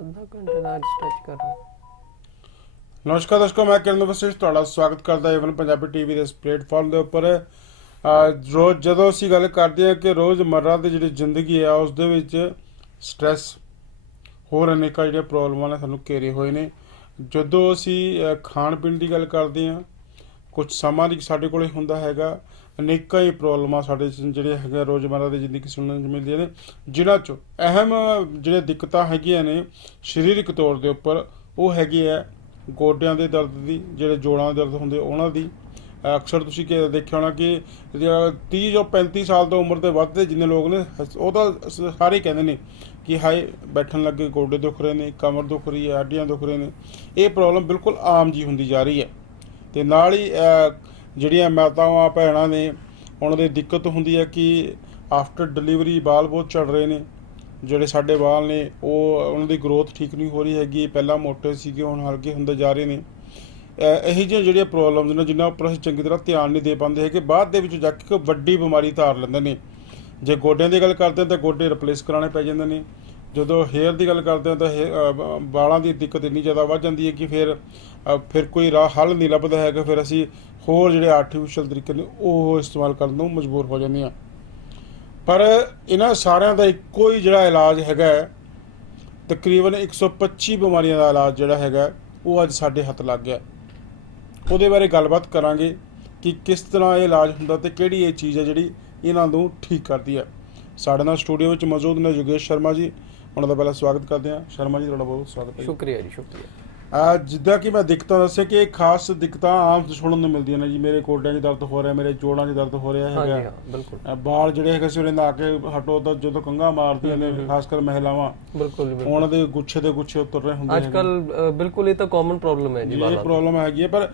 ਅੱਧਾ ਘੰਟੇ ਦਾ ਸਟ੍ਰੈਚ ਕਰ ਨਮਸਕਾਰ ਦੋਸਤੋ ਮੈਂ ਕਿਰਨ ਵਸਿਸ਼, ਤੁਹਾਡਾ ਸਵਾਗਤ ਕਰਦਾ ਏਵਨ ਪੰਜਾਬੀ ਟੀਵੀ ਦੇ ਇਸ ਪਲੇਟਫਾਰਮ ਦੇ ਉੱਪਰ। ਰੋਜ਼ ਜਦੋਂ ਅਸੀਂ ਗੱਲ ਕਰਦੇ ਹਾਂ ਕਿ ਰੋਜ਼ ਮਰਰਾ ਦੀ ਜਿਹੜੀ ਜ਼ਿੰਦਗੀ ਹੈ, ਉਸ ਦੇ ਵਿੱਚ ਸਟ੍ਰੈਸ ਹੋਰ ਅਨੇਕਾਂ ਜਿਹੜੀਆਂ ਪ੍ਰੋਬਲਮਾਂ ਨੇ, ਸਾਨੂੰ ਘੇਰੇ ਹੋਏ ਨੇ। ਜਦੋਂ ਅਸੀਂ ਖਾਣ ਪੀਣ ਦੀ ਗੱਲ ਕਰਦੇ ਹਾਂ ਕੁਝ ਸਮਾਂ ਦੀ ਸਾਡੇ ਕੋਲੇ ਹੁੰਦਾ ਹੈਗਾ ਅਨੇਕਾਂ ਹੀ ਪ੍ਰੋਬਲਮਾਂ ਸਾਡੇ ਚ ਜਿਹੜੇ ਹੈਗੇ ਰੋਜ਼ਮਰਰਾ ਦੀ ਜ਼ਿੰਦਗੀ ਸੁਣਨ ਨੂੰ ਮਿਲਦੀਆਂ ਨੇ, ਜਿਨ੍ਹਾਂ 'ਚੋਂ ਅਹਿਮ ਜਿਹੜੇ ਦਿੱਕਤਾਂ ਹੈਗੀਆਂ ਨੇ ਸਰੀਰਕ ਤੌਰ ਦੇ ਉੱਪਰ, ਉਹ ਹੈਗੀ ਹੈ ਗੋਡਿਆਂ ਦੇ ਦਰਦ ਦੀ, ਜਿਹੜੇ ਜੋੜਾਂ ਦੇ ਦਰਦ ਹੁੰਦੇ ਉਹਨਾਂ ਦੀ। ਅਕਸਰ ਤੁਸੀਂ ਕਿ ਦੇਖਿਆ ਹੋਣਾ ਕਿ ਜਿਹੜਾ 30 ਜਾਂ 35 ਸਾਲ ਤੋਂ ਉਮਰ ਦੇ ਵੱਧਦੇ ਜਿੰਨੇ ਲੋਕ ਨੇ, ਉਹ ਤਾਂ ਸਾਰੇ ਕਹਿੰਦੇ ਨੇ ਕਿ ਹਾਏ, ਬੈਠਣ ਲੱਗੇ ਗੋਡੇ ਦੁਖ ਰਹੇ ਨੇ, ਕਮਰ ਦੁਖ ਰਹੀ ਹੈ, ਹੱਡੀਆਂ ਦੁਖ ਰਹੇ ਨੇ। ਇਹ ਪ੍ਰੋਬਲਮ ਬਿਲਕੁਲ ਆਮ ਜੀ ਹੁੰਦੀ ਜਾ ਰਹੀ ਹੈ। ਤੇ ਨਾਲ ਹੀ ਜਿਹੜੀਆਂ ਮਾਤਾਵਾਂ, ਭੈਣਾਂ ਨੇ, ਉਹਨਾਂ ਦੀ ਦਿੱਕਤ ਹੁੰਦੀ ਹੈ ਕਿ ਆਫਟਰ ਡਿਲੀਵਰੀ ਬਾਲ ਬਹੁਤ ਝੜ ਰਹੇ ਨੇ। ਜਿਹੜੇ ਸਾਡੇ ਵਾਲ ਨੇ, ਉਹ, ਉਹਨਾਂ ਦੀ ਗਰੋਥ ਠੀਕ ਨਹੀਂ ਹੋ ਰਹੀ ਹੈਗੀ। ਪਹਿਲਾਂ ਮੋਟੇ ਸੀਗੇ, ਹੁਣ ਹਲਕੇ ਹੁੰਦੇ ਜਾ ਰਹੇ ਨੇ। ਅਹ ਇਹੀ ਜਿਹੀਆਂ ਜਿਹੜੀਆਂ ਪ੍ਰੋਬਲਮਸ ਨੇ, ਜਿਨ੍ਹਾਂ ਉੱਪਰ ਅਸੀਂ ਚੰਗੀ ਤਰ੍ਹਾਂ ਧਿਆਨ ਨਹੀਂ ਦੇ ਪਾਉਂਦੇ ਹੈਗੇ। ਬਾਅਦ ਦੇ ਵਿੱਚ ਜਾ ਕੇ ਇੱਕ ਵੱਡੀ ਬਿਮਾਰੀ ਧਾਰ ਲੈਂਦੇ ਨੇ। ਜੇ ਗੋਡਿਆਂ ਦੀ ਗੱਲ ਕਰਦੇ ਹਾਂ, ਤਾਂ ਗੋਡੇ ਰਿਪਲੇਸ ਕਰਾਉਣੇ ਪੈ ਜਾਂਦੇ ਨੇ। ਜਦੋਂ ਹੇਅਰ ਦੀ ਗੱਲ ਕਰਦੇ ਹਾਂ, ਤਾਂ hair- ਵਾਲਾਂ ਦੀ ਦਿੱਕਤ ਇੰਨੀ ਜ਼ਿਆਦਾ ਵੱਧ ਜਾਂਦੀ ਹੈ ਕਿ ਫਿਰ ਫਿਰ ਕੋਈ ਰਾਹ ਹੱਲ ਨਹੀਂ ਲੱਭਦਾ ਹੈਗਾ ਫਿਰ ਅਸੀਂ ਹੋਰ ਜਿਹੜੇ ਆਰਟੀਫੀਸ਼ੀਅਲ ਤਰੀਕੇ ਨੇ ਉਹ ਇਸਤੇਮਾਲ ਕਰਨ ਨੂੰ ਮਜਬੂਰ ਹੋ ਜਾਂਦੇ ਹਾਂ। ਪਰ ਇਹਨਾਂ ਸਾਰਿਆਂ ਦਾ ਇੱਕੋ ਹੀ ਜਿਹੜਾ ਇਲਾਜ ਹੈਗਾ ਹੈ, ਤਕਰੀਬਨ 125 ਬਿਮਾਰੀਆਂ ਦਾ ਇਲਾਜ ਜਿਹੜਾ ਹੈਗਾ ਉਹ ਅੱਜ ਸਾਡੇ ਹੱਥ ਲੱਗ ਗਿਆ। ਉਹਦੇ ਬਾਰੇ ਗੱਲਬਾਤ ਕਰਾਂਗੇ ਕਿ ਕਿਸ ਤਰ੍ਹਾਂ ਇਹ ਇਲਾਜ ਹੁੰਦਾ ਤੇ ਕਿਹੜੀ ਇਹ ਚੀਜ਼ ਹੈ ਜਿਹੜੀ ਇਹਨਾਂ ਨੂੰ ਠੀਕ ਕਰਦੀ ਹੈ। ਸਾਡੇ ਨਾਲ ਸਟੂਡੀਓ ਵਿੱਚ ਮੌਜੂਦ ਨੇ ਯੋਗੇਸ਼ ਸ਼ਰਮਾ ਜੀ ਉਹਨਾਂ ਦਾ ਪਹਿਲਾਂ ਸਵਾਗਤ ਕਰਦੇ ਹਾਂ। ਸ਼ਰਮਾ ਜੀ ਤੁਹਾਡਾ ਬਹੁਤ ਸਵਾਗਤ ਹੈ ਸ਼ੁਕਰੀਆ ਜੀ ਸ਼ੁਕਰੀਆ। ਜਿੱਦਾਂ ਕਿ ਮੈਂ ਦਿੱਕਤਾਂ ਦੱਸਿਆ ਕਿ ਇਹ ਖਾਸ ਦਿੱਕਤਾਂ ਆਮ ਸੁਣਨ ਨੂੰ ਮਿਲਦੀਆਂ ਨੇ ਜੀ। ਮੇਰੇ ਗੋਡਿਆਂ 'ਚ ਦਰਦ ਹੋ ਰਿਹਾ ਮੇਰੇ ਜੋੜਾਂ 'ਚ ਦਰਦ ਹੋ ਰਿਹਾ ਹੈਗਾ। ਹਾਂ ਬਿਲਕੁਲ। ਵਾਲ ਜਿਹੜੇ ਹੈਗੇ ਸਵੇਰੇ ਨਹਾ ਕੇ ਹਟੋ ਤਾਂ ਜਦੋਂ ਕੰਘਾ ਮਾਰਦੀਆਂ ਨੇ ਖਾਸ ਕਰ ਮਹਿਲਾਵਾਂ। ਬਿਲਕੁਲ ਉਹਨਾਂ ਦੇ ਗੁੱਛੇ ਦੇ ਗੁੱਛੇ ਉਤਰ ਰਹੇ ਹੁੰਦੇ ਅੱਜ ਕੱਲ ਬਿਲਕੁਲ ਇਹ ਤਾਂ ਕਾਮਨ ਪ੍ਰੋਬਲਮ ਹੈ ਜੀ ਇਹ। ਪ੍ਰੋਬਲਮ ਹੈਗੀ ਹੈ ਪਰ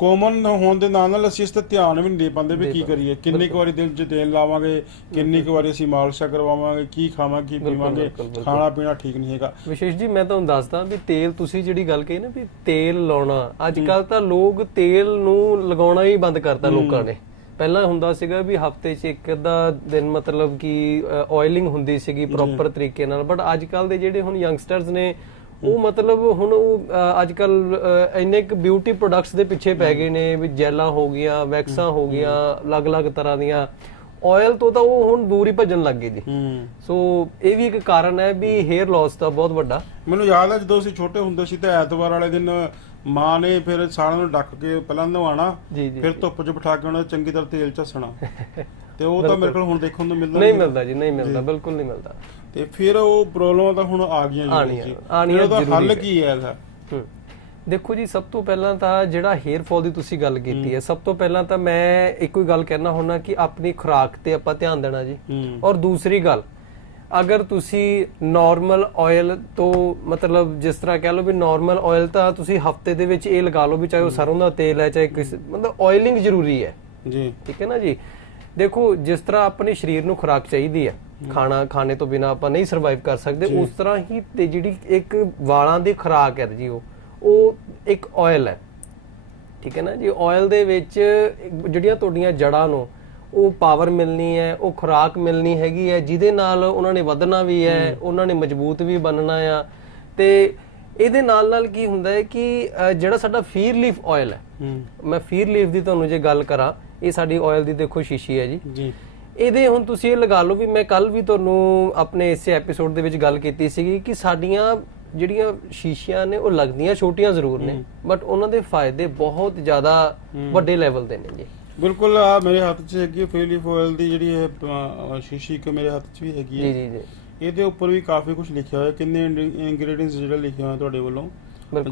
ਕਾਮਨ ਹੋਣ ਦੇ ਨਾਲ ਨਾਲ ਅਸੀਂ ਇਸ ਤੇ ਧਿਆਨ ਵੀ ਨਹੀਂ ਦੇ ਪਾਉਂਦੇ ਵੀ ਕੀ ਕਰੀਏ। ਕਿੰਨੀ ਕੁ ਵਾਰੀ ਦਿਨ 'ਚ ਤੇਲ ਲਾਵਾਂਗੇ ਕਿੰਨੀ ਕੁ ਵਾਰੀ ਅਸੀਂ ਮਾਲਸ਼ਾਂ ਕਰਵਾਵਾਂਗੇ ਕੀ ਖਾਵਾਂਗੇ ਕੀ ਪੀਵਾਂਗੇ। ਖਾਣਾ ਪੀਣਾ ਠੀਕ ਨਹੀਂ ਹੈਗਾ। ਵਿਸ਼ੇਸ਼ ਜੀ ਮੈਂ ਤੁਹਾਨੂੰ ਦੱਸਦਾ ਵੀ ਤੇਲ ਤੁਸੀਂ ਜਿਹੜੀ ਗੱਲ ਕਹੀ ਨਾ ਵੀ ਤੇਲ ਲਾਉਣਾ ਅੱਜ ਕੱਲ ਤਾਂ ਲੋਕ ਤੇਲ ਨੂੰ ਲਗਾਉਣਾ ਹੀ ਬੰਦ ਕਰਤਾ ਲੋਕਾਂ ਨੇ। ਪਹਿਲਾਂ ਹੁੰਦਾ ਸੀਗਾ ਵੀ ਹਫ਼ਤੇ 'ਚ ਇੱਕ ਅੱਧਾ ਦਿਨ ਮਤਲਬ ਕਿ ਆਇਲਿੰਗ ਹੁੰਦੀ ਸੀਗੀ ਪ੍ਰੋਪਰ ਤਰੀਕੇ ਨਾਲ ਬਟ ਅੱਜ ਕੱਲ ਦੇ ਜਿਹੜੇ ਹੁਣ ਯੰਗਸਟਰਸ ਨੇ ਉਹ ਮਤਲਬ ਹੁਣ ਉਹ ਅੱਜ ਕੱਲ ਇੰਨੇ ਕੁ ਬਿਊਟੀ ਪ੍ਰੋਡਕਟਸ ਦੇ ਪਿੱਛੇ ਪੈ ਗਏ ਨੇ ਵੀ ਜੈਲਾਂ ਹੋ ਗਈਆਂ ਵੈਕਸਾਂ ਹੋ ਗਈਆਂ ਅਲੱਗ-ਅਲੱਗ ਤਰ੍ਹਾਂ ਦੀਆਂ। ਆਇਲ ਤੋਂ ਤਾਂ ਉਹ ਹੁਣ ਦੂਰ ਹੀ ਭੱਜਣ ਲੱਗ ਗਏ ਜੀ। ਹੂੰ। ਸੋ ਇਹ ਵੀ ਇੱਕ ਕਾਰਨ ਹੈ ਵੀ 헤ਅਰ ਲਾਸ ਦਾ ਬਹੁਤ ਵੱਡਾ। ਮੈਨੂੰ ਯਾਦ ਹੈ ਜਦੋਂ ਅਸੀਂ ਛੋਟੇ ਹੁੰਦੇ ਸੀ ਤਾਂ ਐਤਵਾਰ ਵਾਲੇ ਦਿਨ ਮਾਂ ਨੇ ਫਿਰ ਸਾਰਿਆਂ ਨੂੰ ਡੱਕ ਕੇ ਪਹਿਲਾਂ ਨਵਾਣਾ ਫਿਰ ਧੁੱਪ 'ਚ ਬਿਠਾ ਕੇ ਉਹਨਾਂ ਨੂੰ ਚੰਗੀ ਤਰ੍ਹਾਂ ਤੇਲ ਝੱਸਣਾ ਤੇ ਉਹ ਤਾਂ ਮੇਰੇ ਕੋਲ ਹੁਣ ਦੇਖਣ ਨੂੰ ਮਿਲਦਾ ਨਹੀਂ ਮਿਲਦਾ ਜੀ ਨਹੀਂ ਮਿਲਦਾ ਬਿਲਕੁਲ ਨਹੀਂ ਮਿਲਦਾ। ਤੇ ਫਿਰ ਉਹ ਪ੍ਰੋਬਲਮਾਂ ਤਾਂ ਹੁਣ ਆ ਗਈਆਂ ਜੀ। ਫਿਰ ਉਹਦਾ ਜ਼ਰੂਰੀ ਹੱਲ ਹੈ। ਕੀ ਹੈ ਇਹਦਾ। ਦੇਖੋ ਜੀ ਸਭ ਤੋਂ ਪਹਿਲਾਂ ਤਾਂ ਜਿਹੜਾ 헤ਅਰ ਫਾਲ ਦੀ ਤੁਸੀਂ ਗੱਲ ਕੀਤੀ ਹੈ ਸਭ ਤੋਂ ਪਹਿਲਾਂ ਤਾਂ ਮੈਂ ਇੱਕੋ ਹੀ ਗੱਲ ਕਹਿਣਾ ਹੁੰਦਾ ਕਿ ਆਪਣੀ ਖੁਰਾਕ ਤੇ ਆਪਾਂ ਧਿਆਨ ਦੇਣਾ ਜੀ। ਔਰ ਦੂਸਰੀ ਗੱਲ ਅਗਰ ਤੁਸੀਂ ਨਾਰਮਲ ਆਇਲ ਤੋਂ ਮਤਲਬ ਜਿਸ ਤਰ੍ਹਾਂ ਕਹਿ ਲਓ ਵੀ ਨਾਰਮਲ ਆਇਲ ਤਾਂ ਤੁਸੀਂ ਹਫ਼ਤੇ ਦੇ ਵਿੱਚ ਇਹ ਲਗਾ ਲਓ ਵੀ ਚਾਹੇ ਉਹ ਸਰੋਂ ਦਾ ਤੇਲ ਹੈ ਚਾਹੇ ਕਿਸ ਮਤਲਬ ਆਇਲਿੰਗ ਜ਼ਰੂਰੀ ਹੈ। ਜੀ। ਠੀਕ ਹੈ ਨਾ ਜੀ? ਦੇਖੋ ਜਿਸ ਤਰ੍ਹਾਂ ਆਪਣੇ ਸਰੀਰ ਨੂੰ ਖੁਰਾਕ ਚਾਹੀਦੀ ਹੈ ਖਾਣਾ ਖਾਣੇ ਤੋਂ ਬਿਨਾ ਆਪਾਂ ਨਹੀਂ ਸਰਵਾਈਵ ਕਰ ਸਕਦੇ ਉਸ ਤਰ੍ਹਾਂ ਹੀ ਤੇ ਜਿਹੜੀ ਇੱਕ ਵਾਲਾਂ ਦੀ ਖੁਰਾਕ ਹੈ ਜੀ ਉਹ। ਉਹ ਇੱਕ ਆਇਲ ਹੈ। ਠੀਕ ਹੈ ਨਾ ਜੀ? ਆਇਲ ਦੇ ਵਿੱਚ ਜਿਹੜੀਆਂ ਤੁਹਾਡੀਆਂ ਜੜਾਂ ਨੂੰ ਉਹ ਪਾਵਰ ਮਿਲਣੀ ਹੈ ਉਹ ਖੁਰਾਕ ਮਿਲਣੀ ਹੈਗੀ ਹੈ ਜਿਹਦੇ ਨਾਲ ਉਹਨਾਂ ਨੇ ਵਧਣਾ ਵੀ ਹੈ ਉਹਨਾਂ ਨੇ ਮਜ਼ਬੂਤ ਵੀ ਬਣਨਾ ਆ। ਤੇ ਇਹਦੇ ਨਾਲ ਨਾਲ ਕੀ ਹੁੰਦਾ ਹੈ ਕਿ ਜਿਹੜਾ ਸਾਡਾ ਫੀਰ ਲੀਫ ਆਇਲ ਹੈ। ਹੂੰ। ਮੈਂ ਫੀਰ ਲੀਫ ਦੀ ਤੁਹਾਨੂੰ ਜੇ ਗੱਲ ਕਰਾਂ ਇਹ ਸਾਡੀ ਆਇਲ ਦੀ ਦੇਖੋ ਸ਼ੀਸ਼ੀ ਹੈ ਜੀ। ਜੀ। ਇਹਦੇ ਹੁਣ ਤੁਸੀਂ ਇਹ ਲਗਾ ਲਓ ਵੀ ਮੈਂ ਕੱਲ ਵੀ ਤੁਹਾਨੂੰ ਆਪਣੇ ਇਸੇ ਐਪੀਸੋਡ ਦੇ ਵਿੱਚ ਗੱਲ ਕੀਤੀ ਸੀਗੀ ਕਿ ਸਾਡੀਆਂ ਜਿਹੜੀਆਂ ਸ਼ੀਸ਼ੀਆਂ ਨੇ ਉਹ ਲੱਗਦੀਆਂ ਛੋਟੀਆਂ ਜ਼ਰੂਰ ਨੇ ਬਟ ਉਹਨਾਂ ਦੇ ਫਾਇਦੇ ਬਹੁਤ ਜ਼ਿਆਦਾ ਵੱਡੇ ਲੈਵਲ ਦੇ ਨੇ ਜੀ। ਬਿਲਕੁਲ ਆ ਮੇਰੇ ਹੱਥ 'ਚ ਹੈਗੀ ਫੇਲੀ ਫੋਇਲ ਦੀ ਜਿਹੜੀ ਇਹ ਅ, ਸ਼ੀਸ਼ੀ ਇੱਕ ਮੇਰੇ ਹੱਥ 'ਚ ਵੀ ਹੈਗੀ ਹੈ। ਜੀ ਜੀ ਇਹਦੇ ਉੱਪਰ ਵੀ ਕਾਫੀ ਕੁਝ ਲਿਖਿਆ ਹੋਇਆ ਕਿੰਨੇ ਇੰਗਰੀਡੀਅੰਟਸ ਜਿਹੜਾ ਲਿਖਿਆ ਹੋਇਆ ਤੁਹਾਡੇ ਵੱਲੋਂ।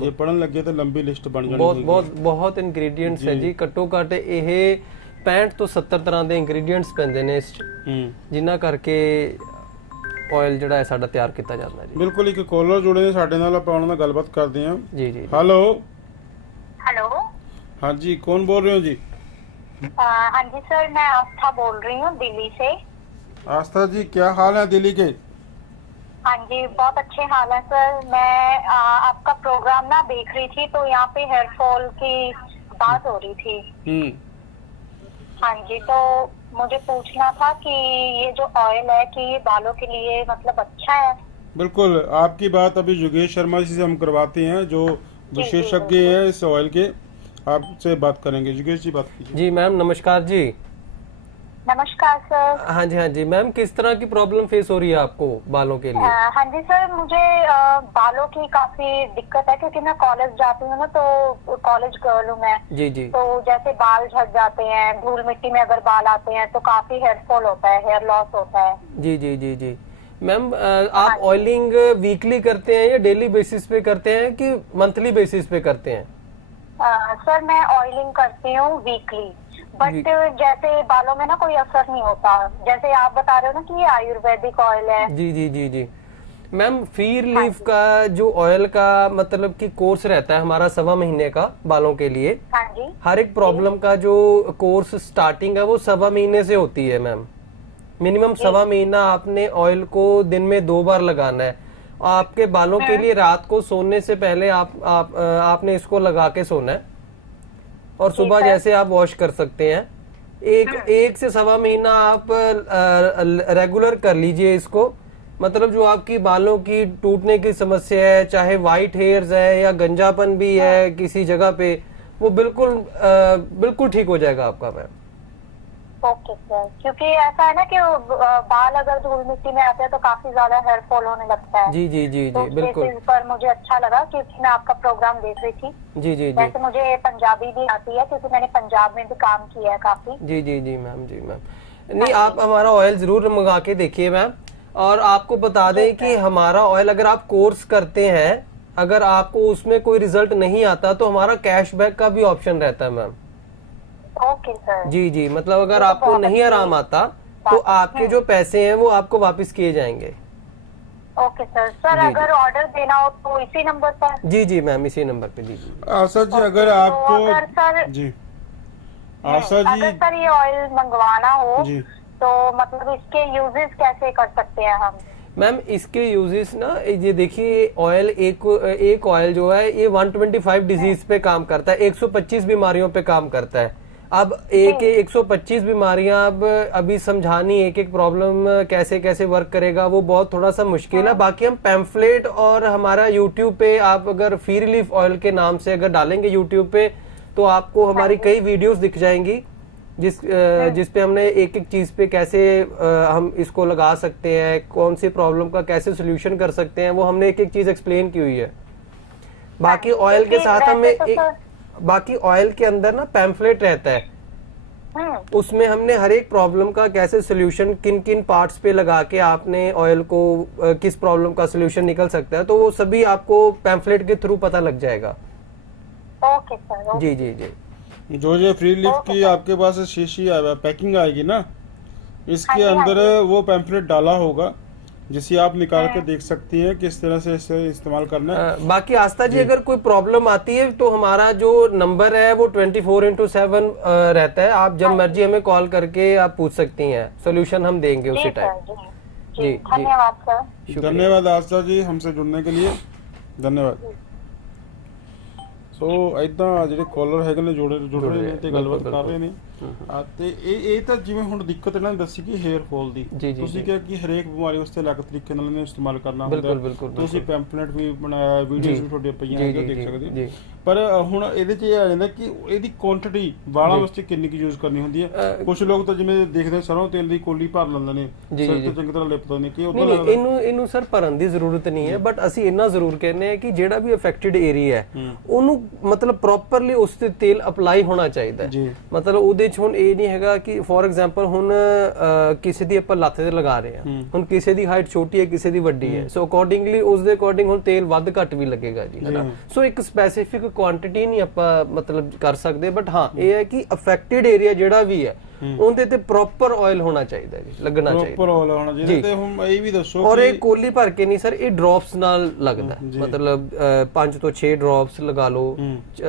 ਜੇ ਪੜਨ ਲੱਗੇ ਤਾਂ ਲੰਬੀ ਲਿਸਟ ਬਣ ਜਾਣੀ ਬਹੁਤ। ਬਹੁਤ ਬਹੁਤ ਇੰਗਰੀਡੀਅੰਟਸ ਹੈ ਜੀ। ਘੱਟੋ ਘੱਟ ਇਹ 65 ਤੋਂ 70 ਤਰ੍ਹਾਂ ਦੇ ਇੰਗਰੀਡੀਅੰਟਸ ਪੈਂਦੇ ਨੇ ਇਸ 'ਚ। ਹੂੰ। ਜਿਨ੍ਹਾਂ ਕਰਕੇ ਆਇਲ ਜਿਹੜਾ ਹੈ ਸਾਡਾ ਤਿਆਰ ਕੀਤਾ ਜਾਂਦਾ ਹੈ ਜੀ ਬਿਲਕੁਲ ਇੱਕ ਕਾਲਰ ਜੁੜੇ ਨੇ ਸਾਡੇ ਨਾਲ ਆਪਾਂ ਉਹਨਾਂ ਨਾਲ ਗੱਲਬਾਤ ਕਰਦੇ ਹਾਂ ਜੀ ਜੀ ਹੈਲੋ हेलो ਹਾਂਜੀ ਕੌਣ ਬੋਲ ਰਹੇ ਹੋ ਜੀ अ, हाँ जी सर मैं आस्था बोल रही हूँ दिल्ली से आस्था जी क्या हाल है दिल्ली के हाँ जी बहुत अच्छे हाल है सर मैं अ, आपका प्रोग्राम ना देख रही थी तो यहाँ पे हेयर फॉल की बात हो रही थी हम्म हाँ जी तो मुझे पूछना था कि ये जो ऑयल है कि ये बालों के लिए मतलब अच्छा है? बिल्कुल आपकी बात अभी योगेश शर्मा जी से हम करवाते हैं जो विशेषज्ञ है इस ऑयल के आपसे बात करेंगे। योगेश जी बात कीजिए। जी मैम नमस्कार जी। नमस्कार सर हाँ जी हाँ जी. मैम किस तरह की प्रॉब्लम फेस हो रही है आपको बालों के लिए? अ, हाँ जी सर मुझे अ, बालों की काफ़ी दिक्कत है क्योंकि मैं कॉलेज जाती हूँ ना तो कॉलेज गर्ल हूँ मैं। जी जी. तो जैसे बाल झड़ जाते हैं धूल मिट्टी में अगर बाल आते हैं तो काफ़ी हेयर फॉल होता है हेयर लॉस होता है। जी जी जी जी. मैम आप ऑयलिंग वीकली करते हैं या डेली बेसिस पे करते हैं कि मंथली बेसिस पे करते हैं? सर मैं ऑयलिंग करती हूँ वीकली बट जैसे बालों में ना कोई असर नहीं होता। जैसे आप बता रहे हो ना कि ये आयुर्वेदिक ऑयल है। जी जी जी जी। मैम फ्री रिलीफ का जो ऑयल का मतलब कि कोर्स रहता है हमारा सवा महीने का बालों के लिए हाँ जी। हर एक प्रॉब्लम का जो कोर्स स्टार्टिंग है वो सवा महीने से होती है मैम। मिनिमम सवा महीना आपने ऑयल को दिन में दो बार लगाना है। आपके बालों के लिए रात को सोने से पहले आप, आप आपने इसको लगा के सोना है। और सुबह जैसे आप वॉश कर सकते हैं। एक एक से सवा महीना आप रेगुलर कर लीजिए इसको। मतलब जो आपकी बालों की टूटने की समस्या है चाहे वाइट हेयर्स है या गंजापन भी है किसी जगह पे वो बिल्कुल आ, बिल्कुल ठीक हो जाएगा आपका मैम। ओके सर क्योंकि ऐसा है ना कि बाल अगर धूल मिट्टी में आते हैं तो काफ़ी ज़्यादा हेयर फॉल होने लगता है। जी जी जी तो जी उस बिल्कुल पर मुझे अच्छा लगा क्योंकि मैं आपका प्रोग्राम देख रही थी। जी जी जी। वैसे मुझे पंजाबी भी आती है क्योंकि मैंने पंजाब में भी काम किया है काफ़ी। जी जी जी मैम जी मैम नहीं आप हमारा ऑयल ज़रूर मंगा के देखिए मैम और आपको बता दें कि हमारा ऑयल अगर आप कोर्स करते हैं अगर आपको उसमें कोई रिज़ल्ट नहीं आता तो हमारा कैशबैक का भी ऑप्शन रहता है मैम ओके सर। जी जी मतलब अगर तो आपको नहीं आराम आता तो आपके जो पैसे हैं वो आपको वापस किए जाएँगे। Okay sir. सर अगर ऑर्डर देना हो तो इसी नंबर पर? जी जी मैम इसी नंबर पे जी जी आशा जी अगर तो अगर सर जी। आशा अगर सर ये ऑयल मंगवाना हो जी। तो मतलब इसके यूजेस कैसे कर सकते हैं हम? मैम इसके यूजेस ना ये देखिए ऑयल एक एक ऑयल जो है ये 125 डिज़ीज़ पे काम करता है 125 बीमारियों पे काम करता है। अब एक 125 बीमारियाँ अब अभी समझानी एक एक प्रॉब्लम कैसे कैसे वर्क करेगा वो बहुत थोड़ा सा मुश्किल है। बाकी हम पैम्फलेट और हमारा यूट्यूब पे आप अगर फ्री रिलीफ ऑयल के नाम से अगर डालेंगे यूट्यूब पे तो आपको हमारी कई वीडियोस दिख जाएँगी जिस अ, जिस पे हमने एक एक चीज़ पे कैसे हम इसको लगा सकते हैं कौन सी प्रॉब्लम का कैसे सोल्यूशन कर सकते हैं वो हमने एक एक चीज़ एक्सप्लेन की हुई है। बाकी हाँ, ऑयल के साथ हमें तो एक बाकी ऑयल के अंदर ना पैम्फलेट रहता है। हम्म उसमें हमने हर एक प्रॉब्लम का कैसे सोल्यूशन किन किन पार्ट्स पे लगा के आपने ऑयल को किस प्रॉब्लम का सोल्यूशन निकल सकता है तो वो सभी आपको पैम्फलेट के थ्रू पता लग जाएगा। ओके सर ओके जी जी जी। जो जो फ्री लिफ ओके की आपके पास शीशी पैकिंग आएगी ना इसके हाँ हाँ अंदर वो पैम्फलेट डाला होगा। जिसे आप निकाल के देख सकती हैं किस तरह से इसे इस्तेमाल करना है अ, बाकी आस्था जी अगर कोई प्रॉब्लम आती है तो हमारा जो नंबर है वो ट्वेंटी फोर इंटू सेवन रहता है आप जब मर्जी हमें कॉल करके आप पूछ सकती हैं सोल्यूशन हम देंगे जी उसी सर टाइम जी जी, जी जी। धन्यवाद सर शुक्रिया। धन्यवाद आस्था ਜੀ हमसे जुड़ने के लिए धन्यवाद ਸੋ ਐਦਾਂ ਜਿਹੜੇ ਕਾਲਰ ਹੈਗੇ ਨੇ ਜੁੜੇ ਜੁੜ ਰਹੇ ਨੇ ਤੇ ਗੱਲਬਾਤ ਕਰ ਰਹੇ ਨੇ ਆ ਤੇ ਇਹ ਇਹ ਤਾਂ ਜਿਵੇਂ ਹੁਣ ਦਿੱਕਤ ਇਹਨਾਂ ਨੇ ਦੱਸੀ ਕਿ ਹੇਅਰ ਫਾਲ ਦੀ। ਤੁਸੀਂ। ਕਿਹਾ ਕਿ ਹਰੇਕ ਬਿਮਾਰੀ ਵਾਸਤੇ ਅਲੱਗ ਤਰੀਕੇ ਨਾਲ ਇਹਨੂੰ ਇਸਤੇਮਾਲ ਕਰਨਾ ਹੁੰਦਾ। ਤੁਸੀਂ। ਪੈਂਪਲੇਟ ਵੀ ਬਣਾਇਆ ਵੀਡੀਓਜ਼ ਵੀ ਤੁਹਾਡੀਆਂ ਪਈਆਂ ਜੀ, ਦੇਖ ਸਕਦੇ। ਹੋ। ਪਰ ਹੁਣ ਇਹਦੇ 'ਚ ਇਹ ਆ ਜਾਂਦਾ ਕਿ ਇਹਦੀ ਕੁਆਂਟੀਟੀ ਵਾਲਾਂ ਵਾਸਤੇ ਕਿੰਨੀ ਕੁ ਯੂਜ਼ ਕਰਨੀ ਹੁੰਦੀ ਹੈ। ਕੁਝ ਲੋਕ ਤਾਂ ਜਿਵੇਂ ਦੇਖਦੇ ਸਰੋਂ ਤੇਲ ਦੀ ਕੋਲੀ ਭਰ ਲੈਂਦੇ ਨੇ ਸਿਰ ਤੇ। ਚੰਗੀ ਤਰ੍ਹਾਂ ਲਿਪਦੇ ਨੇ ਕਿ ਨਹੀਂ ਨਹੀਂ ਲੱਗਦਾ ਇਹਨੂੰ ਇਹਨੂੰ ਸਰ ਭਰਨ ਦੀ ਜ਼ਰੂਰਤ ਨਹੀਂ ਹੈ ਬਟ ਅਸੀਂ ਇੰਨਾ ਜ਼ਰੂਰ ਕਹਿੰਦੇ ਆ ਕਿ ਜਿਹੜਾ ਵੀ ਅਫੈਕਟਡ ਏਰੀਆ ਹੈ ਉਹਨੂੰ ਮਤਲਬ ਪ੍ਰੋਪਰਲੀ ਉਸ ਤੇ ਤੇਲ ਅਪਲਾਈ ਹੋਣਾ ਚਾਹੀਦਾ ਮਤਲਬ ਉਹਦੇ ਚ ਹੁਣ ਇਹ ਨਹੀਂ ਹੈਗਾ ਕਿ ਫੋਰ ਐਗਜ਼ਾਮਪਲ ਹੁਣ ਕਿਸੇ ਦੀ ਆਪਾਂ ਲੱਤ ਤੇ ਲਗਾ ਰਹੇ ਹਾਂ। ਹੁਣ ਕਿਸੇ ਦੀ ਹਾਈਟ ਛੋਟੀ ਹੈ ਕਿਸੇ ਦੀ ਵੱਡੀ ਹੈ। ਸੋ ਅਕੋਰਡਿੰਗਲੀ ਉਸ ਦੇ ਅਕੋਰਡਿੰਗ ਹੁਣ ਤੇਲ ਵੱਧ ਘੱਟ ਵੀ ਲੱਗੇਗਾ ਜੀ ਹੈਨਾ ਸੋ ਇੱਕ ਸਪੈਸੀਫਿਕ ਕੁਆਂਟੀਟੀ ਨਹੀਂ ਆਪਾਂ ਮਤਲਬ ਕਰ ਸਕਦੇ ਬਟ ਹਾਂ ਇਹ ਹੈ ਕਿ ਅਫੈਕਟਡ ਏਰੀਆ ਜਿਹੜਾ ਵੀ ਹੈ ਉਹਦੇ ਤੇ ਪ੍ਰੋਪਰ ਆਇਲ ਹੋਣਾ ਚਾਹੀਦਾ ਜੀ ਲੱਗਣਾ ਚਾਹੀਦਾ। ਪ੍ਰੋਪਰ ਹੋਣਾ ਹੋਣਾ ਚਾਹੀਦਾ ਤੇ ਹੁਣ ਇਹ ਵੀ ਦੱਸੋ ਔਰ ਇਹ ਕੋਲੀ ਭਰ ਕੇ ਨਹੀਂ ਸਰ ਇਹ ਡ੍ਰੌਪਸ ਨਾਲ ਲੱਗਦਾ। ਮਤਲਬ 5 ਤੋਂ 6 ਡ੍ਰੌਪਸ ਲਗਾ ਲਓ